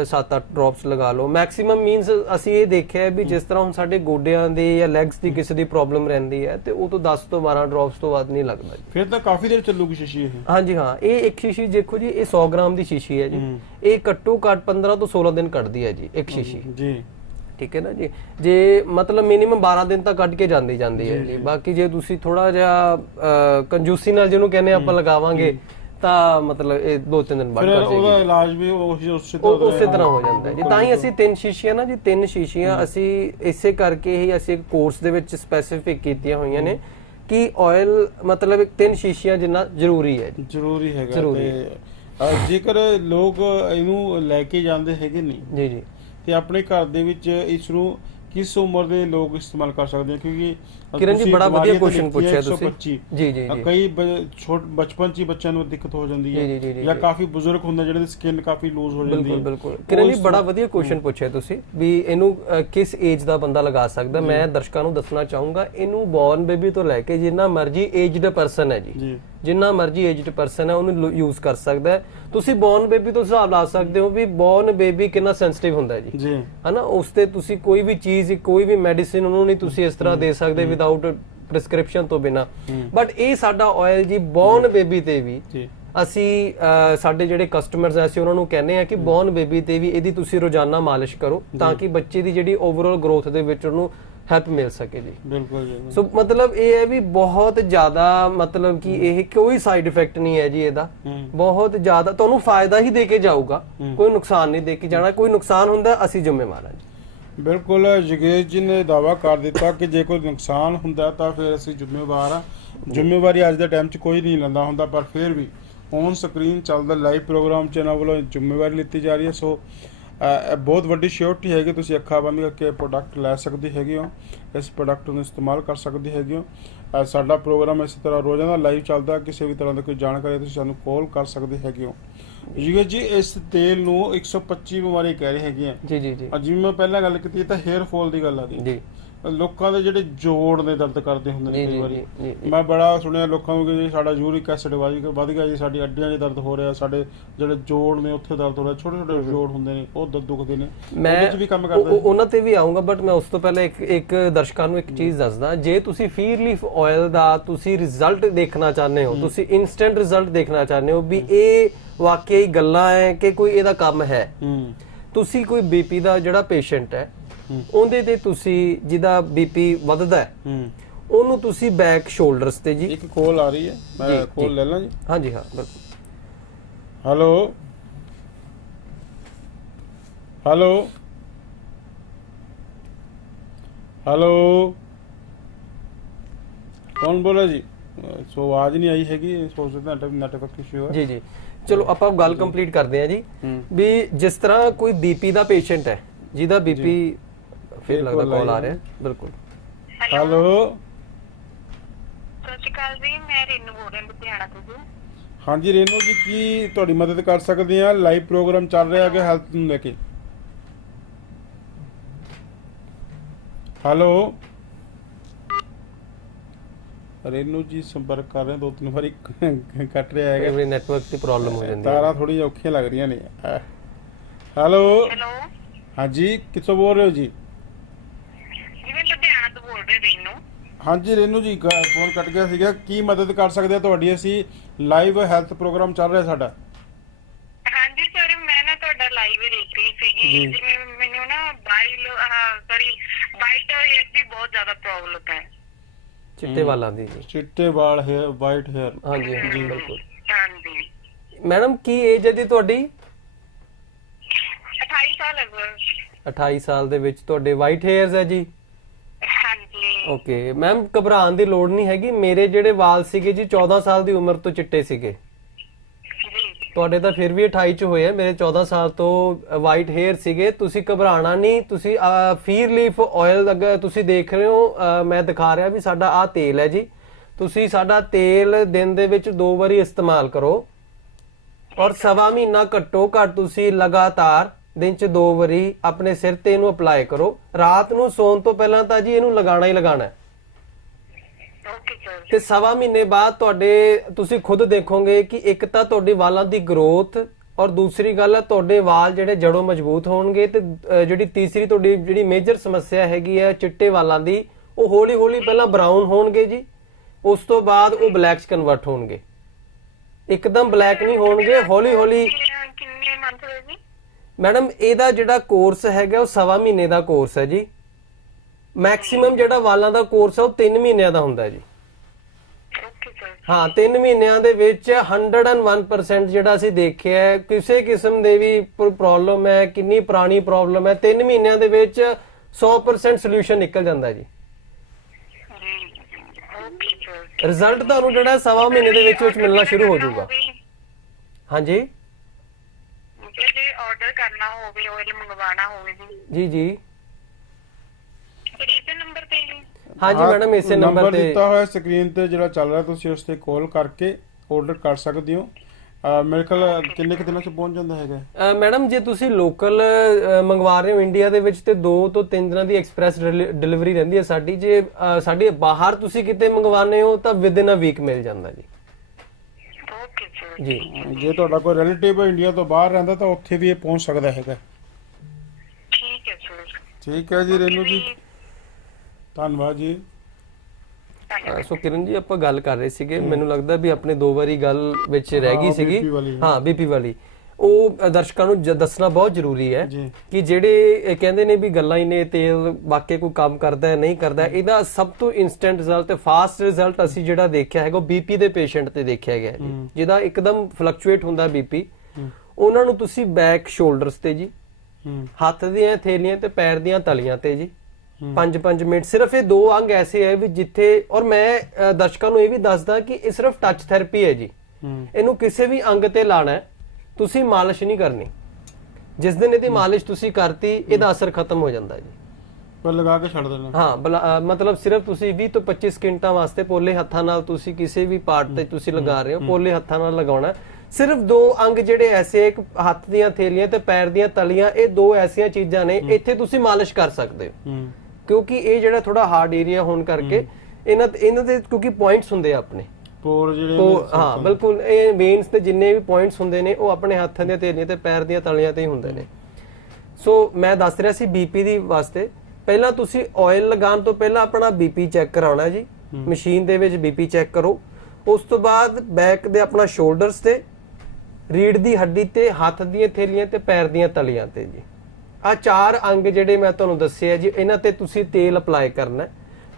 7-8 ਡ੍ਰੌਪਸ ਲਗਾ ਲਓ। ਮੈਕਸਿਮਮ ਮੀਨਸ ਅਸੀਂ ਇਹ ਦੇਖਿਆ ਹੈ ਵੀ ਜਿਸ ਤਰ੍ਹਾਂ ਹੁਣ ਸਾਡੇ ਗੋਡਿਆਂ ਦੇ ਜਾਂ ਲੈਗਸ ਦੀ ਕਿਸੇ ਦੀ ਪ੍ਰੋਬਲਮ ਰਹਿੰਦੀ ਹੈ ਤੇ ਉਹ ਤੋਂ 10 ਤੋਂ 12 ਡ੍ਰੌਪਸ ਤੋਂ ਵੱਧ ਨਹੀਂ ਲੱਗਦਾ ਜੀ। ਫਿਰ ਤਾਂ ਕਾਫੀ ਦੇਰ ਚੱਲੂਗੀ ਸ਼ੀਸ਼ੀ ਇਹ। ਹਾਂਜੀ ਹਾਂ। ਇਹ ਇੱਕ ਸ਼ੀਸ਼ੀ ਦੇਖੋ ਜੀ ਇਹ 100 ਗ੍ਰਾਮ ਦੀ ਸ਼ੀਸ਼ੀ ਹੈ ਜੀ। ਇਹ ਘੱਟੋ ਘੱਟ 15 ਤੋਂ 16 ਦਿਨ ਕੱਢਦੀ ਹੈ ਜੀ ਇੱਕ ਸ਼ੀਸ਼ੀ। ਜੀ। ਠੀਕ ਹੈ ਨਾ ਜੀ? ਜੇ ਮਤਲਬ ਮਿਨੀਮਮ 12 ਦਿਨ ਤਾਂ ਕੱਢ ਕੇ ਜਾਂਦੀ ਜਾਂਦੀ ਹੈ ਜੀ ਬਾਕੀ ਜੇ ਤੁਸੀਂ ਥੋੜਾ ਜਿਹਾ ਕੰਜੂਸੀ ਨਾਲ ਜਿਹਨੂੰ ਕਹਿੰਦੇ ਆਪਾਂ ਲਗਾਵਾਂਗੇ ਤਾਂ ਮਤਲਬ ਇਹ ਦੋ ਤਿੰਨ ਦਿਨ ਬਾਅਦ ਕਰ ਜਾਏਗੀ ਉਹਦਾ ਇਲਾਜ ਵੀ ਉਸੇ ਉਸੇ ਤਰ੍ਹਾਂ ਹੋ ਜਾਂਦਾ ਜੀ। ਤਾਂ ਹੀ ਅਸੀਂ ਤਿੰਨ ਸ਼ੀਸ਼ੀਆਂ ਨਾ ਜੀ ਤਿੰਨ ਸ਼ੀਸ਼ੀਆਂ ਅਸੀਂ ਇਸੇ ਕਰਕੇ ਹੀ ਅਸੀਂ ਇੱਕ ਕੋਰਸ ਦੇ ਵਿੱਚ ਸਪੈਸੀਫਿਕ ਕੀਤੀਆਂ ਹੋਈਆਂ ਨੇ ਕਿ ਆਇਲ ਮਤਲਬ ਇੱਕ ਤਿੰਨ ਸ਼ੀਸ਼ੀਆਂ ਜਿੰਨਾ ਜ਼ਰੂਰੀ ਹੈ ਜੀ। ਜ਼ਰੂਰੀ ਹੈਗਾ ਤੇ ਜੇਕਰ ਲੋਕ ਇਹਨੂੰ ਲੈ ਕੇ ਜਾਂਦੇ ਹੈਗੇ ਨਹੀਂ ਜੀ ਜੀ। ਤੇ ਆਪਣੇ ਘਰ ਦੇ ਵਿੱਚ ਇਸ ਨੂੰ ਕਿਸ ਉਮਰ ਦੇ ਲੋਕ ਇਸਤੇਮਾਲ ਕਰ ਸਕਦੇ ਆ? ਕਿਉਂਕਿ ਕਿਰਨ ਜੀ ਬੜਾ ਵਧੀਆ ਕੁਐਸਚਨ ਪੁੱਛਿਆ ਤੁਸੀਂ। 125 ਜੀ ਜੀ ਜੀ। ਕਈ ਛੋਟ ਬਚਪਨ ਚ ਬੱਚਿਆਂ ਨੂੰ ਦਿੱਕਤ ਹੋ ਜਾਂਦੀ ਹੈ ਜੀ। ਕਾਫੀ ਬਜ਼ੁਰਗ ਹੁੰਦੇ ਜਿਹੜੇ ਦੀ ਸਕਿਨ ਕਾਫੀ ਲੂਜ਼ ਹੋ ਜਾਂਦੀ ਬਿਲਕੁਲ ਹੈ। ਬਿਲਕੁਲ। ਕਿਰਨ ਜੀ ਬੜਾ ਵਧੀਆ ਕੁਐਸਚਨ ਪੁੱਛਿਆ ਤੁਸੀਂ ਵੀ ਇਹਨੂੰ ਕਿਸ ਏਜ ਦਾ ਬੰਦਾ ਲਗਾ ਸਕਦਾ? ਮੈਂ ਦਰਸ਼ਕਾਂ ਨੂੰ ਦੱਸਣਾ ਚਾਹੂੰਗਾ ਇਹਨੂੰ ਬੌਰਨ ਬੇਬੀ ਤੋਂ ਲੈ ਕੇ ਜਿੰਨਾ ਮਰਜ਼ੀ ਏਜਡ ਪਰਸਨ ਹੈ ਜੀ। ਜਿੰਨਾ ਮਰਜ਼ੀ ਏਜਡ ਪਰਸਨ ਹੈ ਉਹਨੂੰ ਯੂਜ਼ ਕਰ ਸਕਦਾ ਹੈ। ਤੁਸੀਂ ਬੌਰਨ ਬੇਬੀ ਤੋਂ ਹਿਸਾਬ ਲਾ ਸਕਦੇ ਹੋ ਵੀ ਬੌਰਨ ਬੇਬੀ ਕਿੰਨਾ ਸੈਂਸਿਟਿਵ ਹੁੰਦਾ ਹੈ ਜੀ। ਜੀ। ਹਨਾ ਉਸ ਤੇ ਤੁਸੀਂ ਕੋਈ ਵੀ ਚੀਜ਼ ਕੋਈ ਵੀ ਮੈਡੀਸਿਨ ਉਹਨੂੰ ਨਹੀਂ ਤੁਸੀਂ ਇਸ ਤਰ੍ਹਾਂ ਦੇ ਸਕਦੇ ਵਿਦਆਊਟ ਪ੍ਰਿਸਕ੍ਰਿਪਸ਼ਨ ਤੋਂ ਬਿਨਾ। ਬਟ ਇਹ ਸਾਡਾ ਆਇਲ ਜੀ ਬੌਰਨ ਬੇਬੀ ਤੇ ਵੀ ਅਸੀਂ ਸਾਡੇ ਜਿਹੜੇ ਕਸਟਮਰਸ ਐ ਉਹਨਾਂ ਨੂੰ ਕਹਿੰਦੇ ਆ ਕਿ ਬੌਰਨ ਬੇਬੀ ਤੇ ਵੀ ਇਹਦੀ ਤੁਸੀਂ ਰੋਜ਼ਾਨਾ ਮਾਲਿਸ਼ ਕਰੋ ਤਾਂ ਕਿ ਬੱਚੇ ਦੀ ਜਿਹੜੀ ਓਵਰਆਲ ਗਰੋਥ ਦੇ ਵਿੱਚ ਉਹਨੂੰ ਹੈਲਪ ਮਿਲ ਸਕੇ ਜੀ। ਬਿਲਕੁਲ ਜੀ ਸੋ ਮਤਲਬ ਇਹ ਹੈ ਵੀ ਬਹੁਤ ਜ਼ਿਆਦਾ ਮਤਲਬ ਕਿ ਇਹ ਕੋਈ ਸਾਈਡ ਇਫੈਕਟ ਨਹੀਂ ਹੈ ਜੀ ਇਹਦਾ। ਬਹੁਤ ਜ਼ਿਆਦਾ ਤੁਹਾਨੂੰ ਫਾਇਦਾ ਹੀ ਦੇ ਕੇ ਜਾਊਗਾ। ਕੋਈ ਨੁਕਸਾਨ ਨਹੀਂ ਦੇ ਕੇ ਜਾਣਾ। ਕੋਈ ਨੁਕਸਾਨ ਹੁੰਦਾ ਅਸੀਂ ਜ਼ਿੰਮੇਵਾਰ ਹਾਂ ਜੀ। ਬਿਲਕੁਲ ਯੋਗੇਸ਼ ਜੀ ਨੇ ਦਾਵਾ ਕਰ ਦਿੱਤਾ ਕਿ ਜੇ ਕੋਈ ਨੁਕਸਾਨ ਹੁੰਦਾ ਤਾਂ ਫਿਰ ਅਸੀਂ ਜ਼ਿੰਮੇਵਾਰ ਆ। ਜ਼ਿੰਮੇਵਾਰੀ ਅੱਜ ਦੇ ਟਾਈਮ 'ਚ ਕੋਈ ਨਹੀਂ ਲੈਂਦਾ ਹੁੰਦਾ, ਪਰ ਫਿਰ ਵੀ ਔਨ ਸਕਰੀਨ ਚੱਲਦਾ, ਲਾਈਵ ਪ੍ਰੋਗਰਾਮ ਚੈਨਲ ਵੱਲੋਂ ਜ਼ਿੰਮੇਵਾਰੀ ਲਿੱਤੀ ਜਾ ਰਹੀ ਹੈ। ਸੋ ਬਹੁਤ ਵੱਡੀ ਸ਼ਿਓਰਟੀ ਹੈਗੀ, ਤੁਸੀਂ ਅੱਖਾਂ ਬੰਦ ਕਰਕੇ ਪ੍ਰੋਡਕਟ ਲੈ ਸਕਦੇ ਹੈਗੇ ਹੋ। ਇਸ ਪ੍ਰੋਡਕਟ ਨੂੰ ਇਸਤੇਮਾਲ ਕਰ ਸਕਦੇ ਹੈਗੇ ਹੋ। ਸਾਡਾ ਪ੍ਰੋਗਰਾਮ ਇਸੇ ਤਰ੍ਹਾਂ ਰੋਜ਼ਾਨਾ ਲਾਈਵ ਚੱਲਦਾ, ਕਿਸੇ ਵੀ ਤਰ੍ਹਾਂ ਦੀ ਕੋਈ ਜਾਣਕਾਰੀ ਤੁਸੀਂ ਸਾਨੂੰ ਕਾਲ ਕਰ ਸਕਦੇ ਹੈਗੇ ਹੋ। ਯੋਗੇਸ਼ ਜੀ ਇਸ ਤੇਲ ਨੂੰ 125 ਬਿਮਾਰੀ ਕਹਿ ਰਹੇ ਹੈਗੇ ਆ। ਜੀ ਜੀ ਜੀ। ਜਿਵੇਂ ਮੈਂ ਪਹਿਲਾਂ ਗੱਲ ਕੀਤੀ ਤਾਂ ਹੇਅਰ ਫਾਲ ਦੀ ਗੱਲ ਆ ਗਈ। ਜੀ। ਲੋਕਾਂ ਦੇ ਜਿਹੜੇ ਜੋੜ ਨੇ ਦਰਦ ਕਰਦੇ ਹੁੰਦੇ ਨੇ ਕਈ ਵਾਰੀ। ਮੈਂ ਬੜਾ ਸੁਣਿਆ ਲੋਕਾਂ ਨੂੰ ਕਿ ਸਾਡਾ ਯੂਰਿਕ ਐਸਿਡ ਵਧ ਗਿਆ ਵਧ ਗਿਆ ਜੀ ਸਾਡੀ ਅੱਡੀਆਂ 'ਚ ਦਰਦ ਹੋ ਰਿਹਾ ਸਾਡੇ ਜਿਹੜੇ ਜੋੜ ਨੇ ਉੱਥੇ ਦਰਦ ਹੋ ਰਿਹਾ ਛੋਟੇ ਛੋਟੇ ਜੋੜ ਹੁੰਦੇ ਨੇ ਉਹ ਦਰਦ ਦੁਖਦੇ ਨੇ। ਮੈਂ ਉਹਦੇ 'ਚ ਵੀ ਕੰਮ ਕਰਦਾ ਉਹ- ਉਹਨਾਂ ਤੇ ਵੀ ਆਉਂਗਾ ਬਟ ਮੈਂ ਉਸ ਤੋਂ ਪਹਿਲਾਂ ਇੱਕ ਇੱਕ ਦਰਸ਼ਕਾਂ ਨੂੰ ਇੱਕ ਚੀਜ਼ ਦੱਸਦਾ ਜੇ ਤੁਸੀਂ ਫੀਰ ਲੀਫ ਆਇਲ ਦਾ ਤੁਸੀਂ ਰਿਜ਼ਲਟ ਦੇਖਣਾ ਚਾਹੁੰਦੇ ਹੋ ਤੁਸੀਂ ਇਨਸਟੈਂਟ ਰਿਜ਼ਲਟ ਦੇਖਣਾ ਚਾਹੁੰਦੇ ਹੋ ਵੀ ਇਹ ਵਾਕਈ ਗੱਲਾਂ ਹੈ ਕਿ ਕੋਈ ਇਹਦਾ ਕੰਮ ਹੂੰ। ਤੁਸੀਂ ਕੋਈ ਬੀਪੀ ਦਾ ਜਿਹੜਾ ਪੇਸ਼ੈਂਟ ਹੈ ਉਹਦੇ ਤੇ ਤੁਸੀਂ ਜਿਹਦਾ ਬੀਪੀ ਵੱਧਦਾ ਹੈ ਉਹਨੂੰ ਤੁਸੀਂ ਬੈਕ ਸ਼ੋਲਡਰਸ ਤੇ ਜੀ। ਇੱਕ ਕੋਲ ਆ ਰਹੀ ਹੈ ਮੈਂ। ਕੋਲ ਲੈ ਲਾਂ ਜੀ। ਹਾਂਜੀ ਹਾਂ ਬਿਲਕੁਲ। ਹੈਲੋ। ਹੈਲੋ। ਹੈਲੋ। ਕੌਣ ਬੋਲਾ ਜੀ? ਸੋ ਆਵਾਜ਼ ਨਹੀਂ ਆਈ ਹੈਗੀ ਸੋਚਦਾ ਨੈਟਵਰਕ ਨੈਟਵਰਕ ਇਸ਼ੂ ਹੈ। ਜੀ ਜੀ। ਚਲੋ ਆਪਾਂ ਗੱਲ ਕੰਪਲੀਟ ਕਰਦੇ ਹਾਂ ਜੀ। ਵੀ ਜਿਸ ਤਰ੍ਹਾਂ ਕੋਈ ਬੀਪੀ ਦਾ ਪੇਸ਼ੈਂਟ ਹੈ ਜਿਹਦਾ ਬੀਪੀ ਫਿਰ ਲੱਗਦਾ ਕਾਲ ਆ ਰਿਹਾ। ਬਿਲਕੁਲ। ਹੈਲੋ ਸਤਿ ਸ਼੍ਰੀ ਅਕਾਲ ਜੀ ਮੈਂ ਰੇਨੂ ਬੋਲ ਰਹੀ ਹਾਂ ਲੁਧਿਆਣਾ ਤੋਂ ਜੀ। ਹਾਂਜੀ ਰੇਨੂ ਜੀ ਕੀ ਤੁਹਾਡੀ ਮਦਦ ਕਰ ਸਕਦੇ ਆ ਲਾਈਵ ਪ੍ਰੋਗਰਾਮ ਚੱਲ ਰਿਹਾ ਹੈ ਹੈਲਥ ਨੂੰ ਲੈ ਕੇ? ਹੈਲੋ ਰੇਨੂ ਜੀ ਸੰਪਰਕ ਕਰ ਰਹੇ ਦੋ ਤਿੰਨ ਵਾਰੀ ਕੱਟ ਰਿਹਾ ਹੈਗਾ। ਵਾਰੀ ਨੈਟਵਰਕ ਦੀ ਪ੍ਰੋਬਲਮ ਹੋ ਜਾਂਦੀ ਹੈ। ਤਾਰਾਂ ਥੋੜੀ ਔਖੀਆਂ ਲੱਗ ਰਹੀਆਂ ਨੇ। ਹੈਲੋ ਹੈਲੋ ਹਾਂਜੀ ਕਿੱਥੋਂ ਬੋਲ ਰਹੇ ਹੋ ਜੀ ਜੀ ਮੈਂ ਲੁਧਿਆਣਾ ਤੋਂ ਬੋਲ ਰਹੀ ਰੇਨੂ ਹਾਂਜੀ ਰੇਨੂ ਜੀ ਫੋਨ ਕੱਟ ਗਿਆ ਸੀਗਾ। ਕੀ ਮਦਦ ਕਰ ਸਕਦੇ ਆ ਤੁਹਾਡੀ? ਅਸੀਂ ਲਾਈਵ ਹੈਲਥ ਪ੍ਰੋਗਰਾਮ ਚੱਲ ਰਿਹਾ ਸਾਡਾ। ਹਾਂਜੀ ਸਰ ਮੈਂ ਨਾ ਤੁਹਾਡਾ ਲਾਈਵ ਦੇਖ ਰਹੀ ਸੀਗੀ। ਜੀ। ਜਿਵੇਂ ਮੈਨੂੰ ਨਾ ਬਾਈਲ ਸੌਰੀ ਵਾਈਟ ਹੇਅਰ ਦੀ ਬਹੁਤ ਜ਼ਿਆਦਾ ਪ੍ਰੋਬਲਮ ਹੈ। ਚਿੱਟੇ ਵਾਲਾਂ ਦੀ ਜੀ। ਚਿੱਟੇ ਵਾਲ ਹੇਅਰ ਵਾਈਟ ਹੇਅਰ ਹਾਂਜੀ ਹਾਂਜੀ ਬਿਲਕੁਲ। ਹਾਂਜੀ। ਮੈਡਮ ਕੀ ਏਜ ਹੈ ਜੀ ਤੁਹਾਡੀ? 28 ਸਾਲ ਹੈ ਸਰ। 28 ਸਾਲ ਦੇ ਵਿੱਚ ਤੁਹਾਡੇ ਵਾਈਟ ਹੇਅਰਸ ਹੈ ਜੀ। ਓਕੇ ਮੈਮ ਘਬਰਾਉਣ ਦੀ ਲੋੜ ਨਹੀਂ ਹੈਗੀ। ਮੇਰੇ ਜਿਹੜੇ ਵਾਲ ਸੀਗੇ ਜੀ 14 ਸਾਲ ਦੀ ਉਮਰ ਤੋਂ ਚਿੱਟੇ ਸੀਗੇ। ਤੁਹਾਡੇ ਤਾਂ ਫਿਰ ਵੀ 28 ਚ ਹੋਏ ਆ। ਮੇਰੇ 14 ਸਾਲ ਤੋਂ ਵਾਈਟ ਹੇਅਰ ਸੀਗੇ। ਤੁਸੀਂ ਘਬਰਾਣਾ ਨਹੀਂ। ਤੁਸੀਂ ਫੀਰ ਲੀਫ ਆਇਲ ਅਗਰ ਤੁਸੀਂ ਦੇਖ ਰਹੇ ਹੋ। ਮੈਂ ਦਿਖਾ ਰਿਹਾ ਵੀ ਸਾਡਾ ਆ ਤੇਲ ਹੈ ਜੀ। ਤੁਸੀਂ ਸਾਡਾ ਤੇਲ ਦਿਨ ਦੇ ਵਿੱਚ ਦੋ ਵਾਰੀ ਇਸਤੇਮਾਲ ਕਰੋ। ਔਰ ਸਵਾ ਮਹੀਨਾ ਘੱਟੋ ਘੱਟ ਤੁਸੀਂ ਲਗਾਤਾਰ ਦਿਨ ਚ ਦੋ ਵਾਰੀ ਆਪਣੇ ਸਿਰ ਤੇ ਇਹਨੂੰ ਅਪਲਾਈ ਕਰੋ। ਰਾਤ ਨੂੰ ਸੌਣ ਤੋਂ ਪਹਿਲਾਂ ਤਾਂ ਜੀ ਇਹਨੂੰ ਲਗਾਉਣਾ ਹੀ ਸਰ ਤੇ ਸਵਾ ਮਹੀਨੇ ਬਾਅਦ ਤੁਹਾਡੇ ਤੁਸੀਂ ਖੁਦ ਦੇਖੋਗੇ ਕਿ ਇੱਕ ਤਾਂ ਤੁਹਾਡੇ ਵਾਲਾਂ ਦੀ ਗਰੋਥ ਔਰ ਦੂਸਰੀ ਗੱਲ ਹੈ ਤੁਹਾਡੇ ਵਾਲ ਜਿਹੜੇ ਜੜੋਂ ਮਜ਼ਬੂਤ ਹੋਣਗੇ ਤੇ ਜਿਹੜੀ ਤੀਸਰੀ ਤੁਹਾਡੀ ਜਿਹੜੀ ਮੇਜਰ ਸਮੱਸਿਆ ਹੈਗੀ ਹੈ ਚਿੱਟੇ ਵਾਲਾਂ ਦੀ ਉਹ ਹੌਲੀ ਹੌਲੀ ਪਹਿਲਾਂ ਬਰਾਊਨ ਹੋਣਗੇ ਜੀ। ਉਸ ਤੋਂ ਬਾਅਦ ਉਹ ਬਲੈਕ 'ਚ ਕਨਵਰਟ ਹੋਣਗੇ। ਇੱਕਦਮ ਬਲੈਕ ਨਹੀਂ ਹੋਣਗੇ ਹੌਲੀ ਹੌਲੀ ਕਿੰਨੇ ਮੰਥ ਹੋਏ ਜੀ ਮੈਡਮ ਇਹਦਾ ਜਿਹੜਾ ਕੋਰਸ ਹੈਗਾ ਉਹ ਸਵਾ ਮਹੀਨੇ ਦਾ ਕੋਰਸ ਹੈ ਜੀ। ਮੈਕਸਿਮਮ ਜਿਹੜਾ ਵਾਲਾਂ ਦਾ ਕੋਰਸ ਹੈ ਉਹ 3 ਮਹੀਨਿਆਂ ਦਾ ਹੁੰਦਾ ਜੀ। ਹਾਂ 3 ਮਹੀਨਿਆਂ ਦੇ ਵਿੱਚ 101% ਜਿਹੜਾ ਅਸੀਂ ਦੇਖਿਆ ਹੈ, ਕਿਸੇ ਕਿਸਮ ਦੇ ਵੀ ਪ੍ਰੋਬਲਮ ਹੈ ਕਿੰਨੀ ਪੁਰਾਣੀ ਪ੍ਰੋਬਲਮ ਹੈ 3 ਮਹੀਨਿਆਂ ਦੇ ਵਿੱਚ 100% ਸੋਲੂਸ਼ਨ ਨਿਕਲ ਜਾਂਦਾ ਜੀ। ਰਿਜ਼ਲਟ ਤੁਹਾਨੂੰ ਜਿਹੜਾ ਸਵਾ ਮਹੀਨੇ ਦੇ ਵਿੱਚ ਵਿੱਚ ਮਿਲਣਾ ਸ਼ੁਰੂ ਹੋ ਜਾਊਗਾ। ਹਾਂਜੀ ਜੇ ਆਰਡਰ ਕਰਨਾ ਆਇਲ ਮੰਗਵਾਉਣਾ ਹੋਵੇ ਜੀ। ਜੀ ਜੀ। ਇਸੇ ਨੰਬਰ ਤੇ ਜੀ ਹਾਂਜੀ ਮੈਡਮ ਇਸੇ ਨੰਬਰ ਤੇ। ਦਿੱਤਾ ਹੋਇਆ ਸਕਰੀਨ ਤੇ ਜਿਹੜਾ ਚੱਲ ਰਿਹਾ ਤੁਸੀਂ ਉਸ ਤੇ ਕਾਲ ਕਰਕੇ ਆਰਡਰ ਕਰ ਸਕਦੇ ਹੋ। ਮੇਰੇ ਖਿਆਲ ਕਿੰਨੇ ਕੁ ਦਿਨਾਂ ਚ ਪਹੁੰਚ ਜਾਂਦਾ ਹੈਗਾ? ਮੈਡਮ ਜੇ ਤੁਸੀਂ ਲੋਕਲ ਮੰਗਵਾ ਰਹੇ ਹੋ ਇੰਡੀਆ ਦੇ ਵਿੱਚ ਤੇ 2 ਤੋਂ 3 ਦਿਨਾਂ ਦੀ ਐਕਸਪ੍ਰੈਸ ਡਿਲੀਵਰੀ ਰਹਿੰਦੀ ਹੈ ਸਾਡੀ। ਜੇ ਸਾਡੀ ਬਾਹਰ ਤੁਸੀਂ ਕਿਤੇ ਮੰਗਵਾਉਂਦੇ ਹੋ ਤਾਂ ਵਿਦ ਇਨ ਅ ਵੀਕ ਮਿਲ ਜਾਂਦਾ ਜੀ। ਜੀ। ਜੇ ਤੁਹਾਡਾ ਕੋਈ ਰਿਲੇਟਿਵ ਇੰਡੀਆ ਤੋਂ ਬਾਹਰ ਰਹਿੰਦਾ ਤਾਂ ਉੱਥੇ ਵੀ ਇਹ ਪਹੁੰਚ ਸਕਦਾ ਹੈਗਾ। ਠੀਕ ਹੈ ਜੀ ਰੇਨੂ ਜੀ। ਧੰਨਵਾਦ ਜੀ। ਸੋ ਕਿਰਨ ਜੀ ਆਪਾਂ ਗੱਲ ਕਰ ਰਹੇ ਸੀਗੇ। ਮੈਨੂੰ ਲੱਗਦਾ ਵੀ ਆਪਣੇ ਦੋ ਵਾਰੀ ਗੱਲ ਵਿੱਚ ਰਹਿ ਗਈ ਸੀਗੀ। ਹਾਂ ਬੀਪੀ ਵਾਲੀ। ਉਹ ਦਰਸ਼ਕਾਂ ਨੂੰ ਦੱਸਣਾ ਬਹੁਤ ਜ਼ਰੂਰੀ ਹੈ। ਕਿ ਜਿਹੜੇ ਕਹਿੰਦੇ ਨੇ ਵੀ ਗੱਲਾਂ ਹੀ ਨੇ ਤੇਲ ਵਾਕਈ ਕੋਈ ਕੰਮ ਕਰਦਾ ਹੈ ਨਹੀਂ ਕਰਦਾ ਇਹਦਾ ਸਭ ਤੋਂ ਇਨਸਟੈਂਟ ਰਿਜ਼ਲਟ ਤੇ ਫਾਸਟ ਰਿਜ਼ਲਟ ਅਸੀਂ ਜਿਹੜਾ ਦੇਖਿਆ ਹੈਗਾ ਉਹ ਬੀਪੀ ਦੇ ਪੇਸ਼ੈਂਟ ਤੇ ਦੇਖਿਆ ਗਿਆ ਜੀ। ਜਿਹਦਾ ਇੱਕਦਮ ਫਲਕਚੁਏਟ ਹੁੰਦਾ ਬੀਪੀ। ਉਹਨਾਂ ਨੂੰ ਤੁਸੀਂ ਬੈਕ ਸ਼ੋਲਡਰਸ ਤੇ ਜੀ ਹੱਥ ਦੀਆਂ ਥੇਲੀਆਂ ਤੇ ਪੈਰ ਦੀਆਂ ਤਲੀਆਂ ਤੇ ਜੀ। 5-5 ਮਿੰਟ। ਸਿਰਫ ਇਹ ਦੋ ਅੰਗ ਐਸੇ ਹੈ ਵੀ ਜਿੱਥੇ ਔਰ ਮੈਂ ਦਰਸ਼ਕਾਂ ਨੂੰ ਇਹ ਵੀ ਦੱਸਦਾ ਕਿ ਇਹ ਸਿਰਫ ਟੱਚ ਥੈਰੇਪੀ ਹੈ ਜੀ। ਇਹਨੂੰ ਕਿਸੇ ਵੀ ਅੰਗ ਤੇ ਲਾਣਾ ਹੈ। ਤੁਸੀਂ ਮਾਲਿਸ਼ ਨਹੀਂ ਕਰਨੀ। ਜਿਸ ਦਿਨ ਇਹਦੀ ਮਾਲਿਸ਼ ਤੁਸੀਂ ਕਰਤੀ ਇਹਦਾ ਅਸਰ ਖਤਮ ਹੋ ਜਾਂਦਾ ਜੀ। ਪਰ ਲਗਾ ਕੇ ਛੱਡ ਦੇਣਾ। ਹਾਂ ਮਤਲਬ ਸਿਰਫ ਤੁਸੀਂ 20 ਤੋਂ 25 ਸਕਿੰਟਾਂ ਵਾਸਤੇ ਪੋਲੇ ਹੱਥਾਂ ਨਾਲ ਤੁਸੀਂ ਕਿਸੇ ਵੀ ਪਾਰਟ ਤੇ ਤੁਸੀਂ ਲਗਾ ਰਹੇ ਹੋ। ਪੋਲੇ ਹੱਥਾਂ ਨਾਲ ਲਗਾਉਣਾ। ਸਿਰਫ ਦੋ ਅੰਗ ਜਿਹੜੇ ਐਸੇ ਇੱਕ ਹੱਥ ਦੀਆਂ ਥੇਲੀਆਂ ਤੇ ਪੈਰ ਦੀਆਂ ਤਲੀਆਂ ਇਹ ਦੋ ਐਸੀਆਂ ਚੀਜ਼ਾਂ ਨੇ ਇੱਥੇ ਤੁਸੀਂ ਮਾਲਿਸ਼ ਕਰ ਸਕਦੇ ਹੋ। ਕਿਉਂਕਿ ਇਹ ਜਿਹੜਾ ਥੋੜਾ ਹਾਰਡ ਏਰੀਆ ਹੋਣ ਕਰਕੇ ਇਹਨਾਂ ਇਹਨਾਂ ਦੇ ਕਿਉਂਕਿ ਪੁਆਇੰਟਸ ਹੁੰਦੇ ਆ ਆਪਣੇ। ਪੋਰ ਜਿਹੜੇ ਹਾਂ ਬਿਲਕੁਲ ਇਹ ਵੇਨਸ ਤੇ ਜਿੰਨੇ ਵੀ ਪੁਆਇੰਟਸ ਹੁੰਦੇ ਨੇ ਉਹ ਆਪਣੇ ਹੱਥਾਂ ਦੀਆਂ ਤੇਲੀਆਂ ਤੇ ਪੈਰ ਦੀਆਂ ਤਲੀਆਂ ਤੇ ਹੀ ਹੁੰਦੇ ਨੇ। ਸੋ ਮੈਂ ਦੱਸ ਰਿਹਾ ਸੀ ਬੀਪੀ ਦੀ ਵਾਸਤੇ। ਪਹਿਲਾਂ ਤੁਸੀਂ ਆਇਲ ਲਗਾਉਣ ਤੋਂ ਪਹਿਲਾਂ ਆਪਣਾ ਬੀਪੀ ਚੈੱਕ ਕਰਾਉਣਾ ਜੀ। ਮਸ਼ੀਨ ਦੇ ਵਿੱਚ ਬੀਪੀ ਚੈੱਕ ਕਰੋ। ਉਸ ਤੋਂ ਬਾਅਦ ਬੈਕ ਦੇ ਆਪਣਾ ਸ਼ੋਲਡਰਸ ਤੇ ਰੀੜ ਦੀ ਹੱਡੀ ਤੇ ਹੱਥ ਦੀਆਂ ਥੇਲੀਆਂ ਤੇ ਪੈਰ ਦੀਆਂ ਤਲੀਆਂ ਤੇ ਜੀ। ਆ ਚਾਰ ਅੰਗ ਜਿਹੜੇ ਮੈਂ ਤੁਹਾਨੂੰ ਦੱਸਿਆ ਜੀ ਇਹਨਾਂ ਤੇ ਤੁਸੀਂ ਤੇਲ ਅਪਲਾਈ ਕਰਨਾ।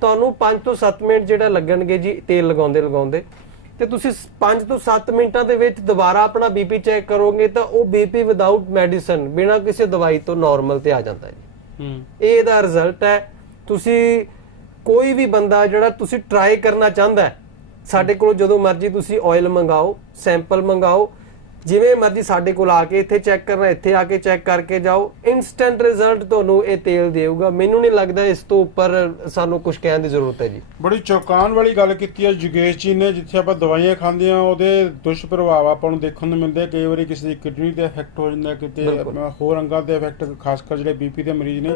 ਤੁਹਾਨੂੰ 5 ਤੋਂ 7 ਮਿੰਟ ਜਿਹੜਾ ਲੱਗਣਗੇ ਜੀ ਤੇਲ ਲਗਾਉਂਦੇ ਲਗਾਉਂਦੇ। ਤੇ ਤੁਸੀਂ 5 ਤੋਂ 7 ਮਿੰਟਾਂ ਦੇ ਵਿੱਚ ਦੁਬਾਰਾ ਆਪਣਾ ਬੀਪੀ ਚੈੱਕ ਕਰੋਗੇ ਤਾਂ ਉਹ ਬੀਪੀ ਵਿਦਆਊਟ ਮੈਡੀਸਨ ਬਿਨਾਂ ਕਿਸੇ ਦਵਾਈ ਤੋਂ ਨਾਰਮਲ ਤੇ ਆ ਜਾਂਦਾ ਜੀ। ਹੂੰ। ਇਹ ਇਹਦਾ ਰਿਜ਼ਲਟ ਹੈ। ਤੁਸੀਂ ਕੋਈ ਵੀ ਬੰਦਾ ਜਿਹੜਾ ਤੁਸੀਂ ਟਰਾਈ ਕਰਨਾ ਚਾਹੁੰਦਾ ਸਾਡੇ ਕੋਲ ਜਦੋਂ ਮਰਜ਼ੀ ਤੁਸੀਂ ਆਇਲ ਮੰਗਾਓ ਸੈਂਪਲ ਮੰਗਾਓ ਜਿਵੇਂ ਮਰਜ਼ੀ ਸਾਡੇ ਕੋਲ ਆ ਕੇ ਇੱਥੇ ਚੈੱਕ ਕਰਨਾ ਇੱਥੇ ਆ ਕੇ ਚੈੱਕ ਕਰਕੇ ਜਾਓ ਇਨਸਟੈਂਟ ਰਿਜ਼ਲਟ ਤੁਹਾਨੂੰ ਇਹ ਤੇਲ ਦੇਊਗਾ। ਮੈਨੂੰ ਨਹੀਂ ਲੱਗਦਾ ਇਸ ਤੋਂ ਉੱਪਰ ਸਾਨੂੰ ਕੁਝ ਕਹਿਣ ਦੀ ਜ਼ਰੂਰਤ ਹੈ ਜੀ। ਬੜੀ ਚੌਕਾਨ ਵਾਲੀ ਗੱਲ ਕੀਤੀ ਹੈ ਜੁਗੇਸ਼ ਜੀ ਨੇ ਜਿੱਥੇ ਆਪਾਂ ਦਵਾਈਆਂ ਖਾਂਦੇ ਆ ਉਹਦੇ ਦੁਸ਼ਪ੍ਰਭਾਵ ਆਪਾਂ ਨੂੰ ਦੇਖਣ ਨੂੰ ਮਿਲਦੇ। ਕਈ ਵਾਰੀ ਕਿਸੇ ਦੀ ਕਿਡਨੀ ਤੇ ਇਫੈਕਟ ਹੋ ਜਾਂਦਾ ਕਿਤੇ ਹੋਰ ਅੰਗਾਂ ਤੇ ਇਫੈਕਟ ਖਾਸ ਕਰ ਜਿਹੜੇ ਬੀਪੀ ਦੇ ਮਰੀਜ਼ ਨੇ